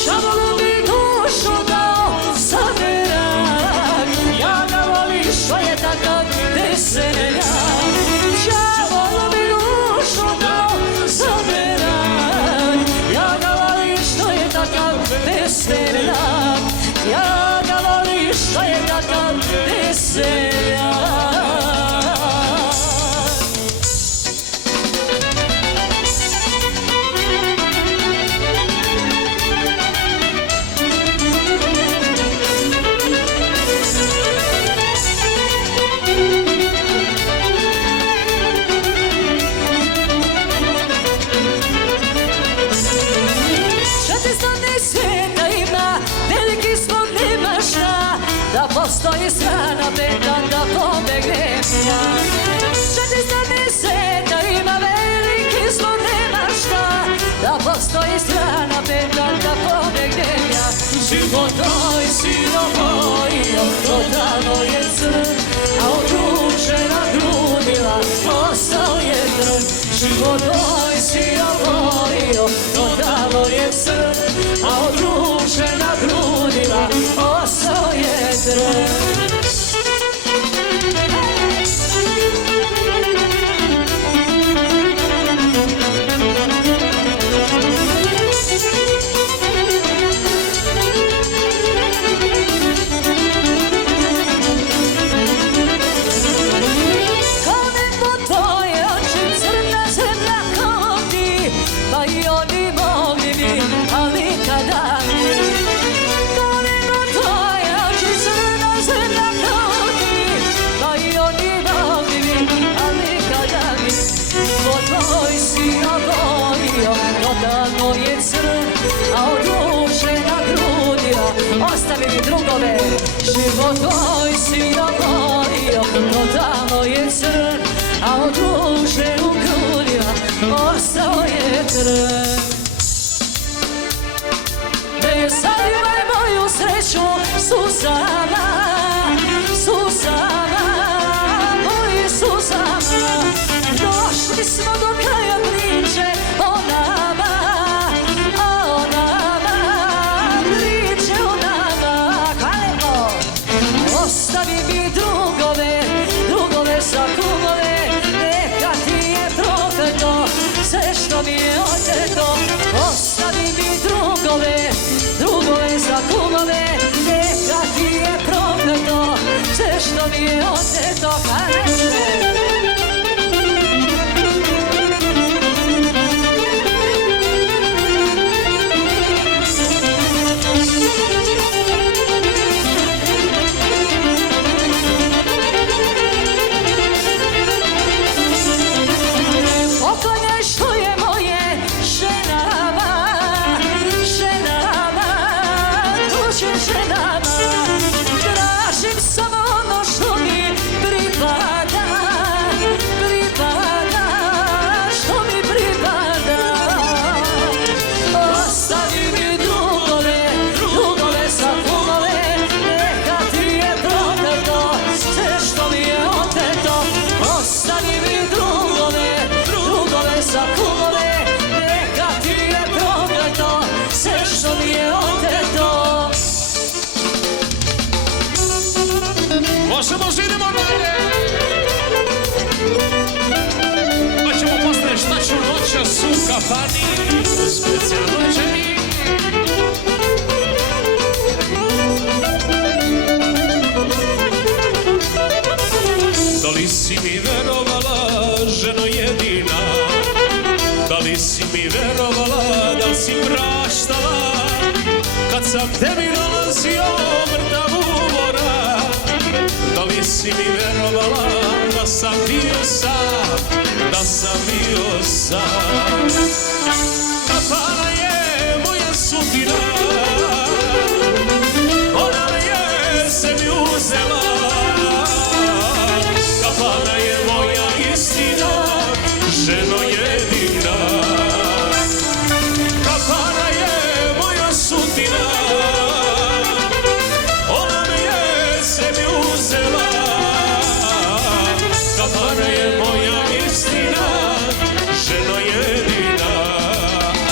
Žalalo bi dušu kao zamerak, ja ga volim što je takav veseljak. Žalalo bi dušu kao zamerak, ja ga volim što je takav veseljak. Ja ga volim što je takav veseljak. Sveta ima, veliki zbog nema šta da postoji strana peta da pobegnem ja. 40 ima veliki zbog nema šta, da postoji strana peta da pobegnem ja. Život moj sino mojio, totalno je crn, a od duše na grudima ostao je trn. Život moj sino mojio, totalno je crn, a od duše na grudima ostao je trn. Ostavi mi drugove, život moj si oborio, totalno je crn, a od duše u grudima ostao je trn. Ne zalivaj moju sreću suzama, suzama, moji suzama. Došli smo do kraja priče o nama, o nama, priče o nama. Hajmo! Ostavi mi drugove, drugove za kumove, neka ti je prokleto sve što mi je oteto. Ostavi mi drugove, drugove za kumove, neka ti je prokleto sve što mi je oteto. Hajmo! Možemo, živimo dalje. Hoćemo posle šta ću noćas u kafani, u specijalnoj ženi. Da li si mi verovala, ženo jedina? Da li si mi verovala, da li si praštala kad sam tebi dolazio mrtav u mora? Da li si mi verovala da sam bio sam, da sam bio sam? Kafana je moja sudbina, ona me je sebi uzela. Kafana je moja istina, ženo jedina. Kafana je moja sudbina, ona me je sebi uzela. Kafana je moja istina, ženo jedina.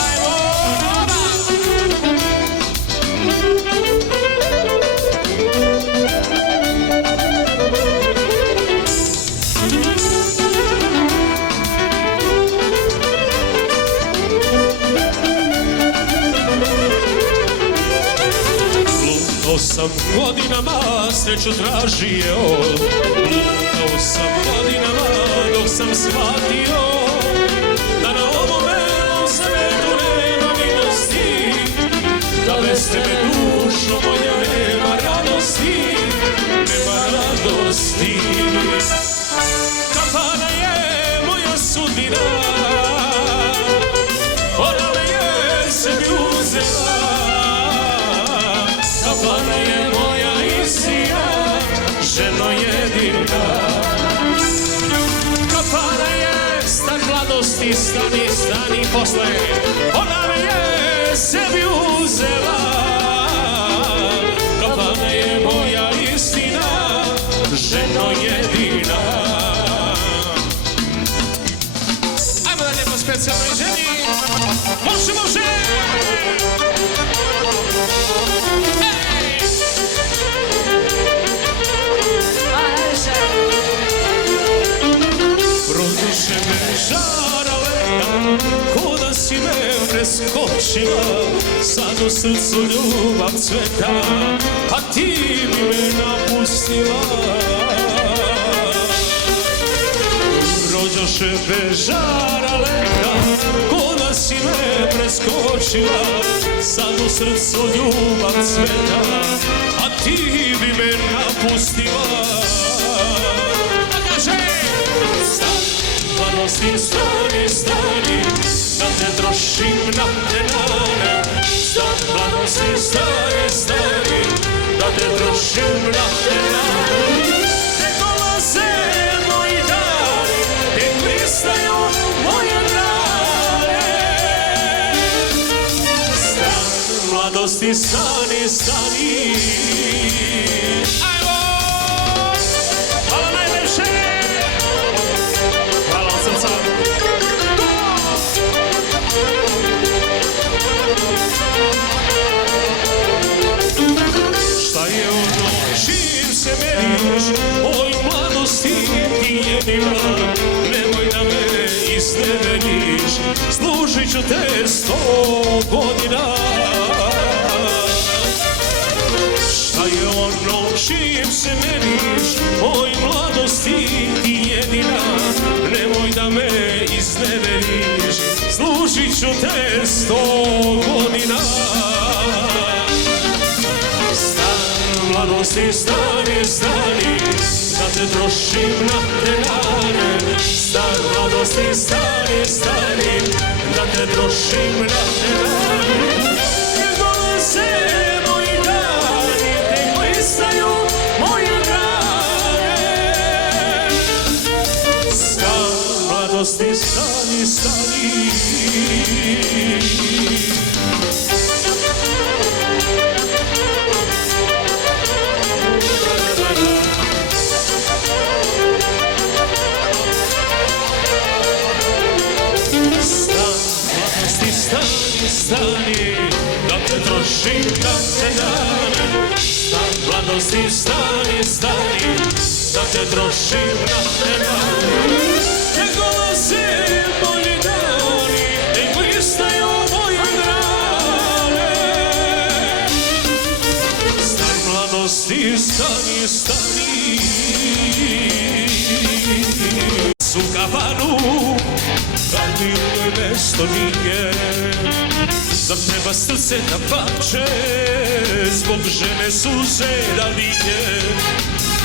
Ajmo! Lutao sam godinama, sreću tražio. Lutao sam godinama, dok sam shvatio da na ovome svetu nema milosti, da bez tebe dušo moja nema radosti, nema radosti. Kafana je moja sudbina, ona me je sebi uzela. Kafana je moja istina, jedina. Kafana je stak mladosti, stani, stani posle. Ona me je sebi uzela. Kafana je moja istina, ženo jedina. Ajmo dalje po specijalnoj ženi. Može, može! Produše me žara leta, ko da si me preskočila. Sad u srcu ljubav cveta, a ti bi me napustila. Prođoše bez žara leta, ko da si me preskočila. Sad u srcu ljubav cveta, a ti bi me napustila. Mladosti stani, stani, da te trošim na te dane. Mladosti stani, stani, da te trošim na te dane. Tek dolaze moji dani, tek pristaju moje dane. Stani, mladosti stani, stani. Ajmo! Hvala najlepše! Šta je ono čim se meriš, oj mladosti ti jedina. Nemoj da me izneveriš, služit ću te 100 godina. Šta je ono čim se meriš, oj mladosti ti jedina. Nemoj da me izneveriš, služit ću te 100 godina. Stani, mladosti, stani, stani, da te trošim na te dane. Stani, mladosti, stani, stani, da te trošim na te dane. Tek dolaze moji dani, tek blistaju moje grane. Stani, mladosti, stani, stani. Stani, da te trošim na te dane. Stani, mladosti, stani, stani, da te trošim na te dane. Tek dolaze moji dani, tek blistaju moje grane. Stani, mladosti, stani, stani. U kafanu, da mi mesto nije. Zar treba srce da plače, zbog žene suze da lije?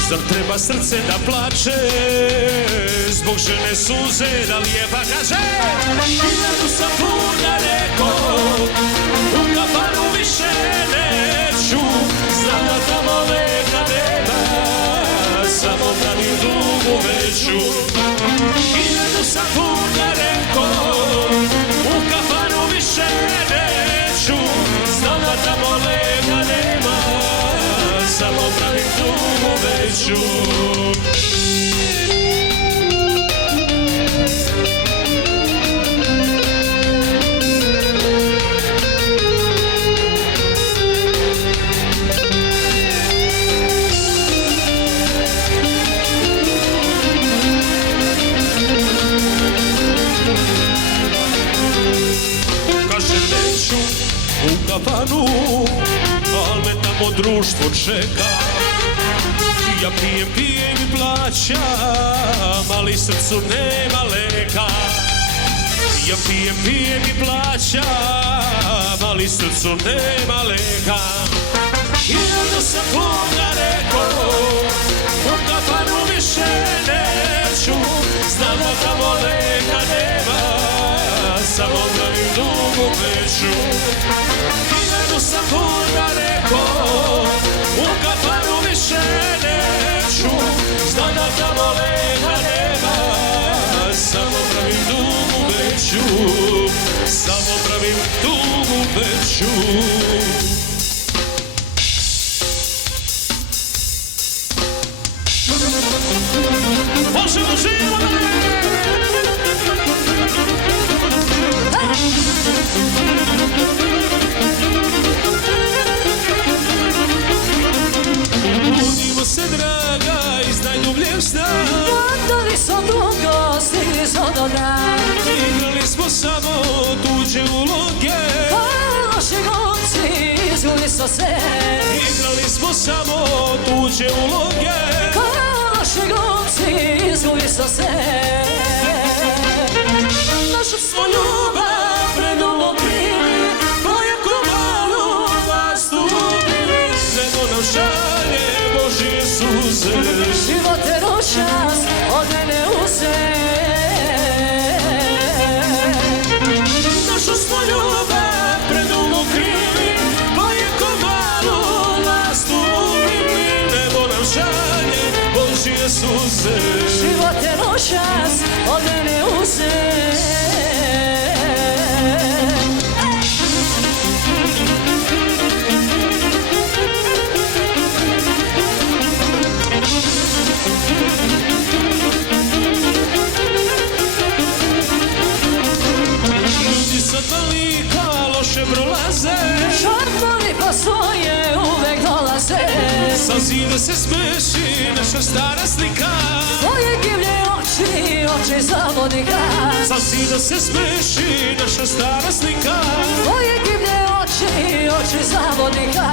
Zar treba srce da plače, zbog žene suze da lije? Pa kaže, hiljadu sam puta rekao, u kafanu više neću. Znam da tamo veka nema, samo pravim dugu veću. Hiljadu sam puta rekao, u kafanu više neću. Znam da tamo lega nema, samo pravim tugu veću. U kafanu, al me tamo društvo čeka. Ja pijem, pijem i plaćam, ali srcu nema leka. Ja pijem, pijem i plaćam, ali srcu nema leka. Hiljadu sam puta rekao, u kafanu više neću. Znam da tamo leka nema, samo pravim dugu veću. Hiljadu sam puta rekao, u kafanu više neću. Znam da noću. Možemo živimo! Budimo se, draga, iz najdubljeg sna. Vodili smo dugo, stigli smo do dna. Igrali smo samo tuđe uloge. Kao loši glumci, izgubili smo se. Igrali smo samo tuđe uloge. Kao loši glumci, izgubili smo se. Našu smo ljubav predugo krili, Jako malu vas ubili, nego nam šalje Božje suze. život je noćas od mene uze. Našu smo ljubav predugo krili, jako malu vas ubili, nego nam šalje Božje suze. Život je noćas od mene uze. Ljudi sa dalika loše prolaze, Šarpali po svoje uvek dolaze. sa zida se smeši naša stara slika. Tvoje divlje oči, oči zavodnika. Sa zida se smeši naša stara slika. Tvoje divlje oči, oči zavodnika.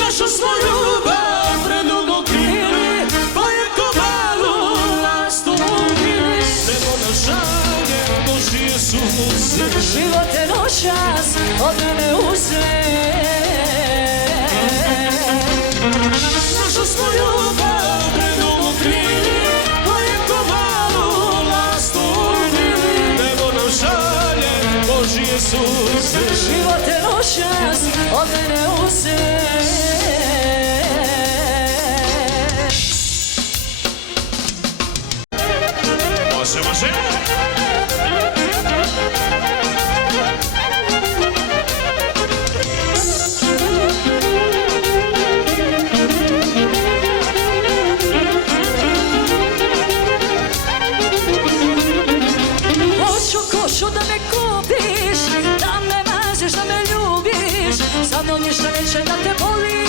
Našu smo ljubav predugo krili, jako malu vas ubili, nego nam šalje Božje suze. Život je noćas od mene uze. Našu smo ljubav predugo krili, jako malu vas ubili, nego nam šalje Božje suze. Život je noćas od mene uze. Može, može! Hoću da me kupiš, da me maziš, da me ljubiš. Sa mnom ništa neće da te boli,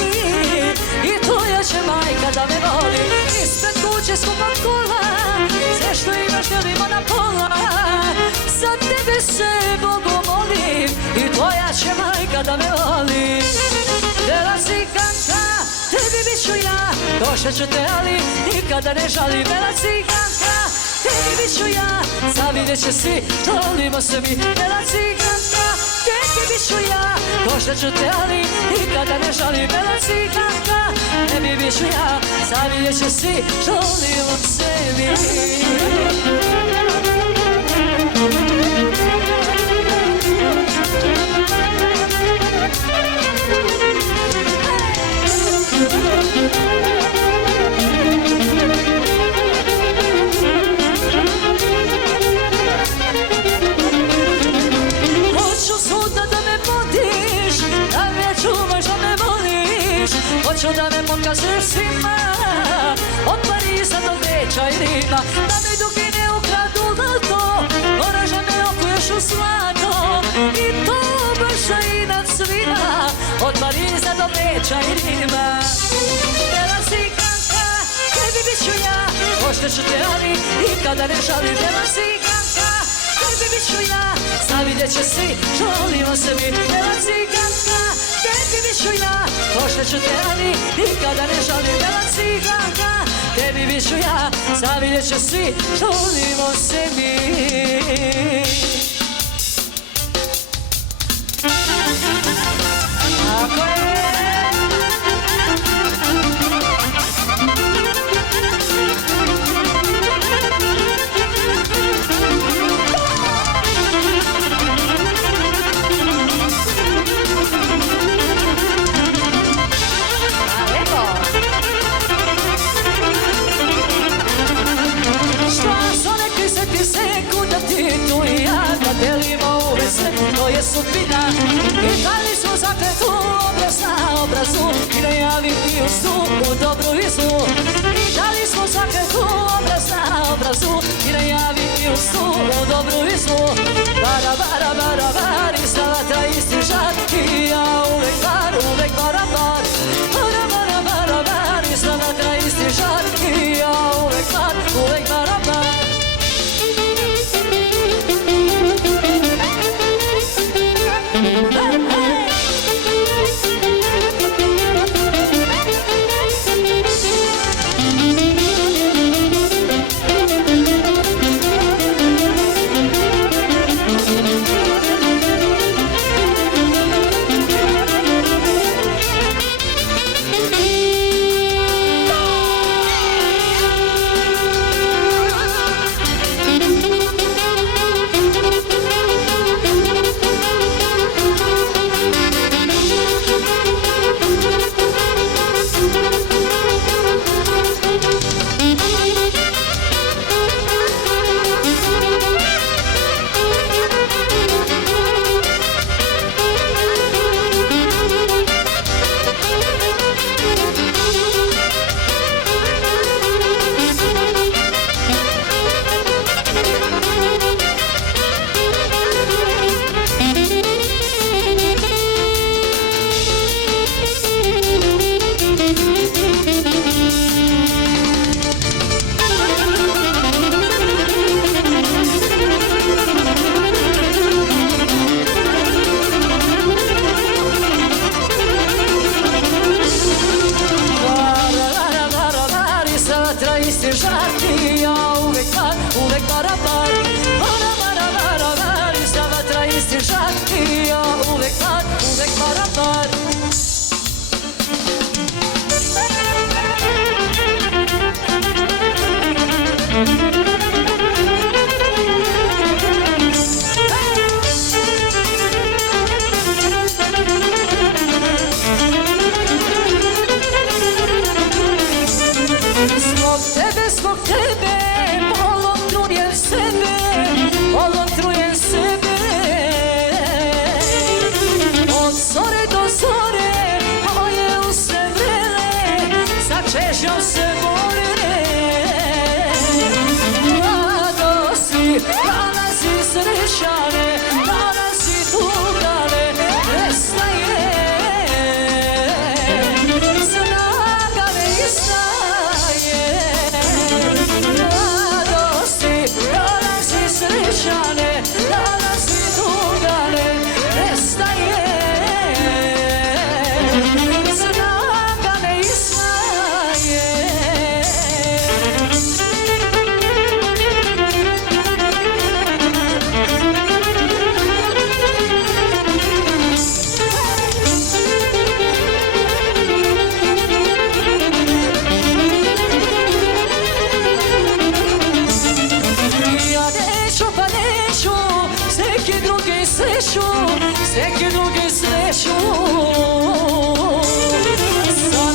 i tvoja će majka da me voli. Ispred kuće skupa kola, sve što imaš delimo na pola. Za tebe se Bogu molim, i tvoja će majka da me voli. Bela si kanka, tebi bit ću ja, košat ću te, ali nikada ne žalim. Bela si kanka, tebi bit ću ja, zavidjet će svi, volimo se mi. Bela ciganka, tebi bit ću ja, košat ću te, ali nikada ne žalim. Bela ciganka, tebi bit ću ja, zavidjet će svi, volimo se mi. Hoću svuda da me vodiš, da me čuvaš, da me voliš. Hoću da me pokažeš svima, od Pariza do Beča i Rima. Da mi dugi ne ukradu zlato, moraš da me okuješ u zlato. I to baš i nad svima, od Pariza do Beča i Rima. Bela ciganka, tebi bit ću ja, koštat ću te, ali nikada ne žalim. Bela ciganka, tebi bit ću ja, zavidjet će svi, volimo se mi. Bela ciganka, tebi bit ću ja, koštat ću te, ali nikada ne žalim. Bela ciganka, tebi bit ću ja, zavidjet će svi, volimo se mi. Tako je. Što su neki se ti seku da ti tu i ja da javi i u snu, u dobru i zlu. I da li smo zakretu obraz na obrazu, i da javi i u snu, u dobru i zlu. Bara, bara, bara, bar, ista vatra, isti žar, i ja uvek bara, bar. Bara, bara, bara, bar, ista vatra, isti žar, i ja uvek bara, bar. Isti žar, i ja uvek bara, bar. Bara, bara, bara, bar, ista vatra, isti žar, i ja uvek bara, bar. Zbog tebe, polom trujem sebe, od zore do zore, moje usne vrele, sa čežnjom se more. Mladosti, danas i srećane, danas i tugane, prestaje, snaga ne istaje. Srećane, danas i tugane, prestaje, snaga ne istaje. Sveki drugi sreću,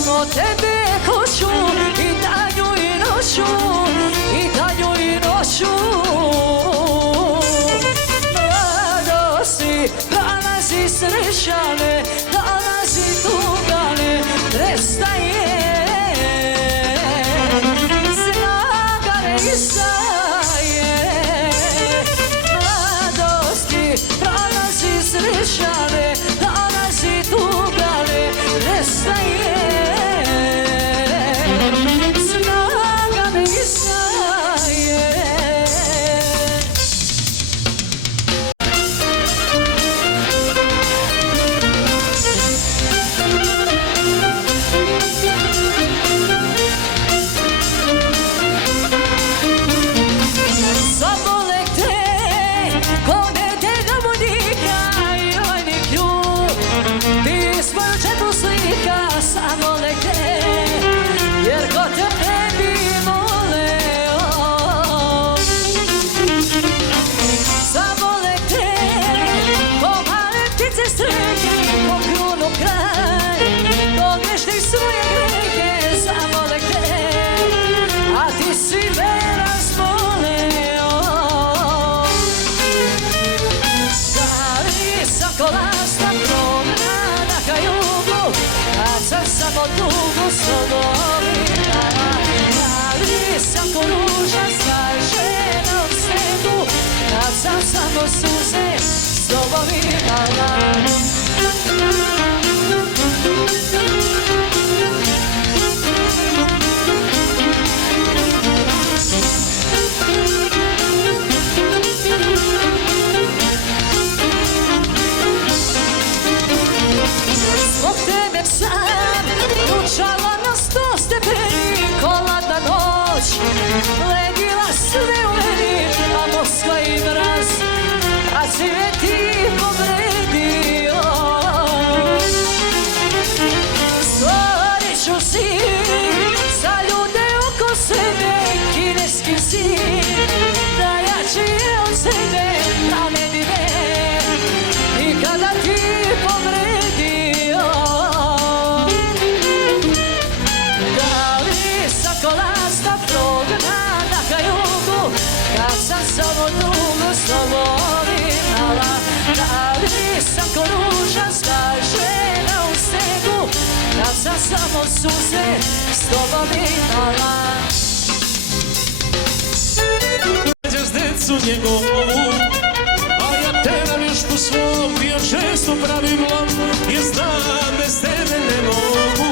samo tebe hoću, i danju i noću, i danju i noću. Mladosti, danas i srećane, danas i tugane, prestaje, snaga ne istaje. Srećane, danas i tugane, prestaje, samo tugu s tobom imala. Da li sam ko ruža zgažena u snegu, kad sam samo suze s tobom imala. Zbog tebe sam ručala na 100 stepeni, hladna noć legila sve u meni, a Moskva i mraz, a si me ti povredio. Stvorit ću si za ljude oko sebe kineski zid, da jači je od sebe, a ne bi me nikada ti povredio. Da li sam kolasta prognana ka jugu, kad sam samo dugo s tobom imala. Da li sam ko ruža zgažena u snegu, kad sam samo suze s tobom imala. Nađeš decu njegovu, a ja te na vješku svom bio često pravim lom, jer znam bez tebe ne mogu.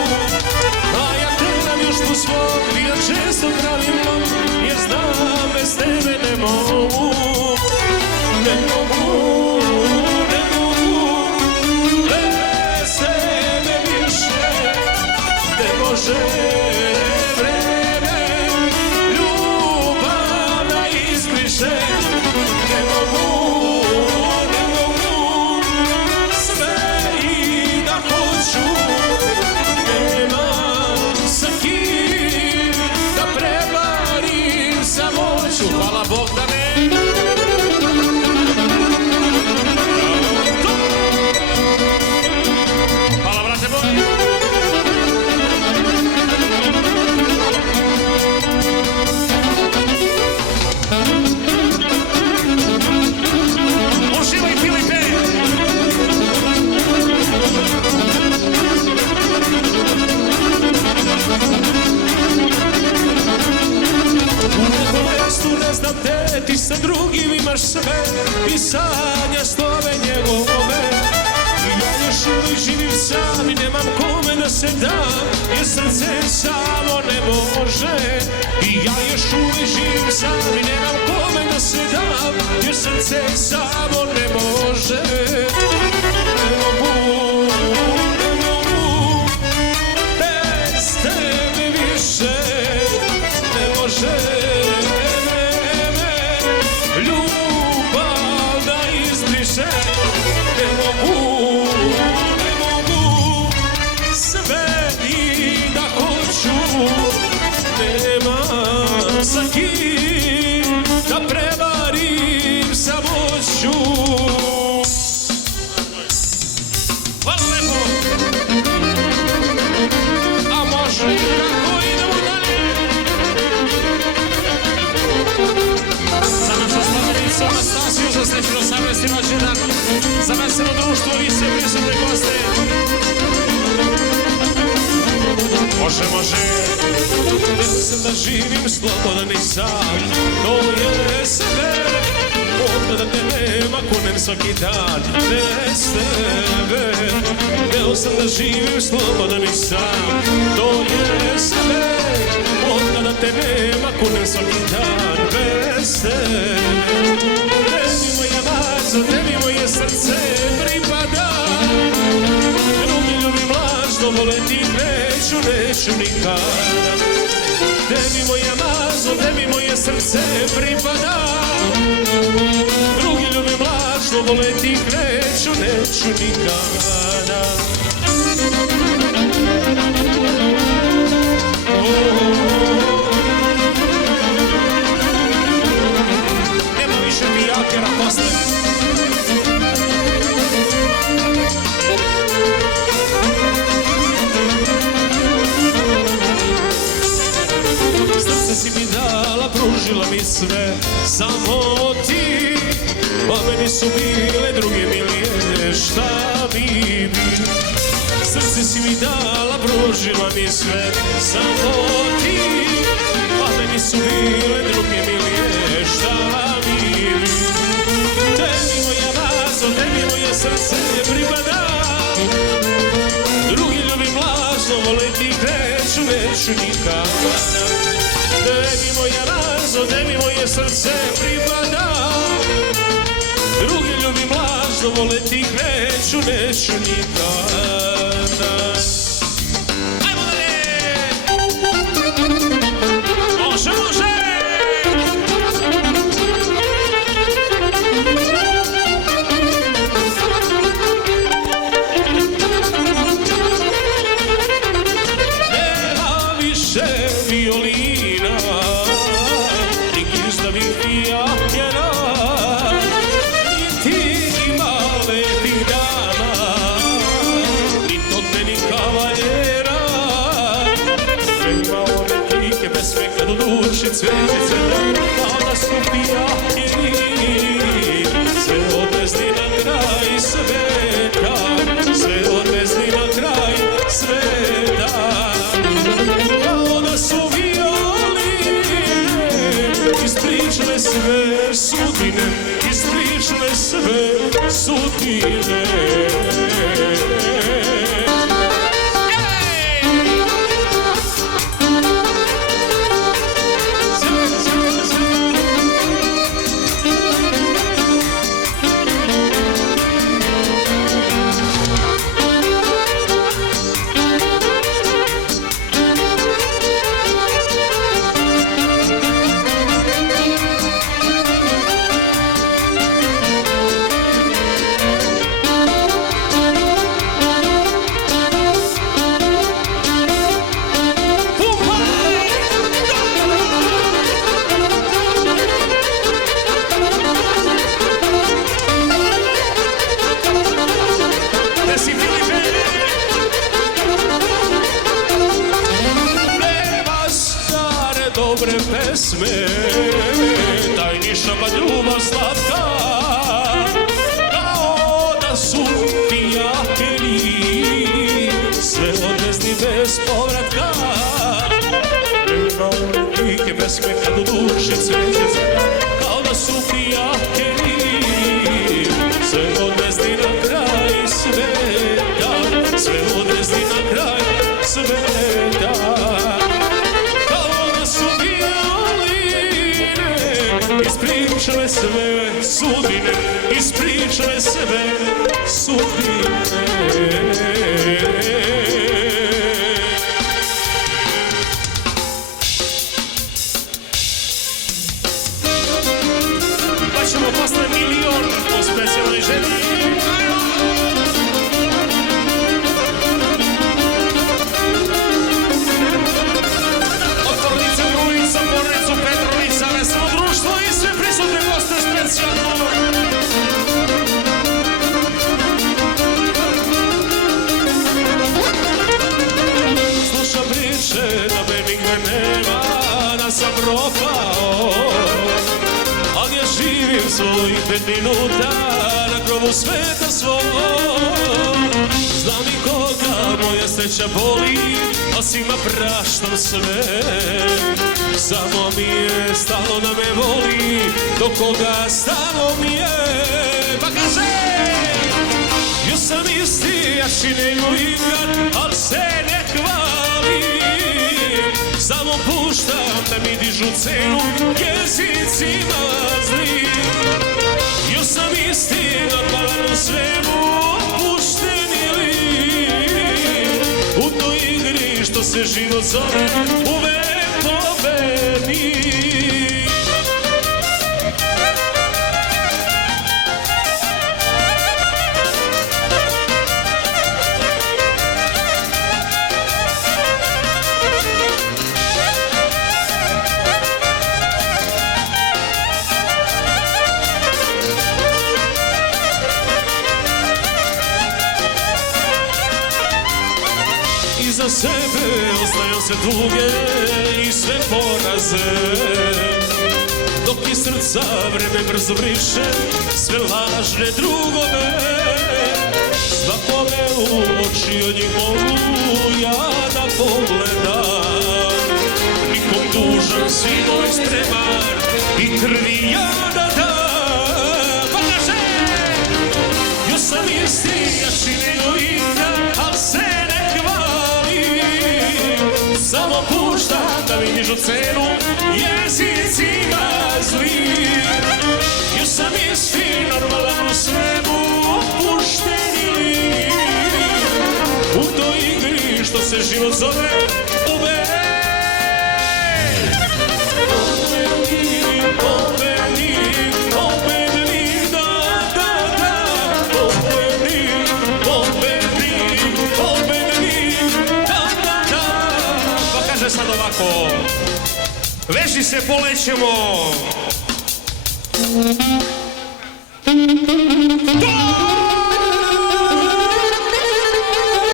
A ja te na vješku svom bio često pravim lom, jer znam bez tebe ne mogu. Ne mogu, ne mogu, bez tebe više ne može vreme ljubav da izbriše. Ne mogu, ne mogu, sve i da hoću, nemam sa kim da prevarim samoću. Hvala Bog da me hvala brate Bog. Uživaj Filipe. U nekom mjestu ne znam te, ti sa drugim imaš sve i sanjaš tove njegove. I ja još uvijek živim sam i nemam kome da se dam, jer srce samo ne može. I ja još uvijek živim sam i nemam kome da se dam, jer srce samo ne može. Ne mogu, ne mogu, bez tebe više ne može vreme ljubav da izbriše. Ne mogu, ne mogu, sve i da hoću, nemam sa kim da prevarim samoću. Hvala lepo. A može kako idemo dalje? Za našu slavljenicu Anastasiju, za srećno 18. rođendan, za veselo društvo i sve prisutne goste. Može, može. Htio sam da živim slobodan i sam, to je sve. Od tada te nema, kunem svaki dan bez tebe. Htio sam da živim slobodan i sam, to je sve. Od tada te nema, kunem svaki dan bez tebe. Tebi moja vazo, tebi moje srce pripada. Drugi ljubim lažno, volim ti neću, neću nikada. Tebi moja mazo, tebi moje srce pripada. Drugi ljubim lažno, volim ti neću, neću nikada. Nema više pijakera posle. Srce si mi dala, pružila mi sve, samo ti. Pa meni su bile druge milije, šta bi bi. srce si mi dala, pružila mi sve, samo ti. A meni su bile druge milije, šta mi? Tebi moja lazo, tebi moje srce pripada. Drugi ljubim lazo, voleti neću nikada. Tebi moja lazo, tebi moje srce pripada. Drugi ljubim lažno, voleti neću nikada. Ajmo dalje! Može, može! Nema više violina, ni gizdavih pijatjera, kad u duši cveće cveta, kao da su pijatjeri. Sve odvezli na kraj sveta, sve odvezli na kraj sveta. Kao da su violine, ispričale sve sudbine, ispričale sve sudbine. Dobre pesme, tajniša pa ljubav slatka, kao da su pijatjeri, sve odvezli bez povratka. Neke pesme kad u duši cveće, kao da su pijatjeri, sve odvezli na kraj sveta, sve odvezli na kraj sveta. Ispričale sve sudbine, ispričale sve sudbine. Pa ćemo posle milion po specijalnoj ženi. Otvornica, Grujica, Pornicu, Petrovica, veselo društvo i sve prisutne goste specijalno. Slušam priče da me nigde nema, da sam propao, a gdje živim svojih 5 minuta na krovu sveta svog. Znam i koga moja sreća boli, a svima praštam sve. Samo mi je stalo da me voli, do koga stalo mi je. Pa kaže, još sam isti, ja činim ikad, al se ne hvalim. Samo puštam da mi dižu cenu jezicima zlim. Još sam isti, normalan u svemu, opušteni lik. U toj igri što se život zove, uvek pobedi. Iza sebe ostavio se tuge i sve poraze, dok iz srca vreme brzo briše sve lažne drugove. Svakome u oči od njih mogu ja da pogledam. Nikom dužan, sinoj spreman i krvi ja da dam. Pa kaže, još sam isti, ja činim ikad, al se ne hvalim. Samo puštam da mi nižu cenu jezicima zlim. Još sam isti, normalan u svemu, opušteni lik. U toj igri što se život zove ubed. Pobednik, da, da, da. Pobednik, da, da, da. Pa kaže sad ovako, veži se, polećemo.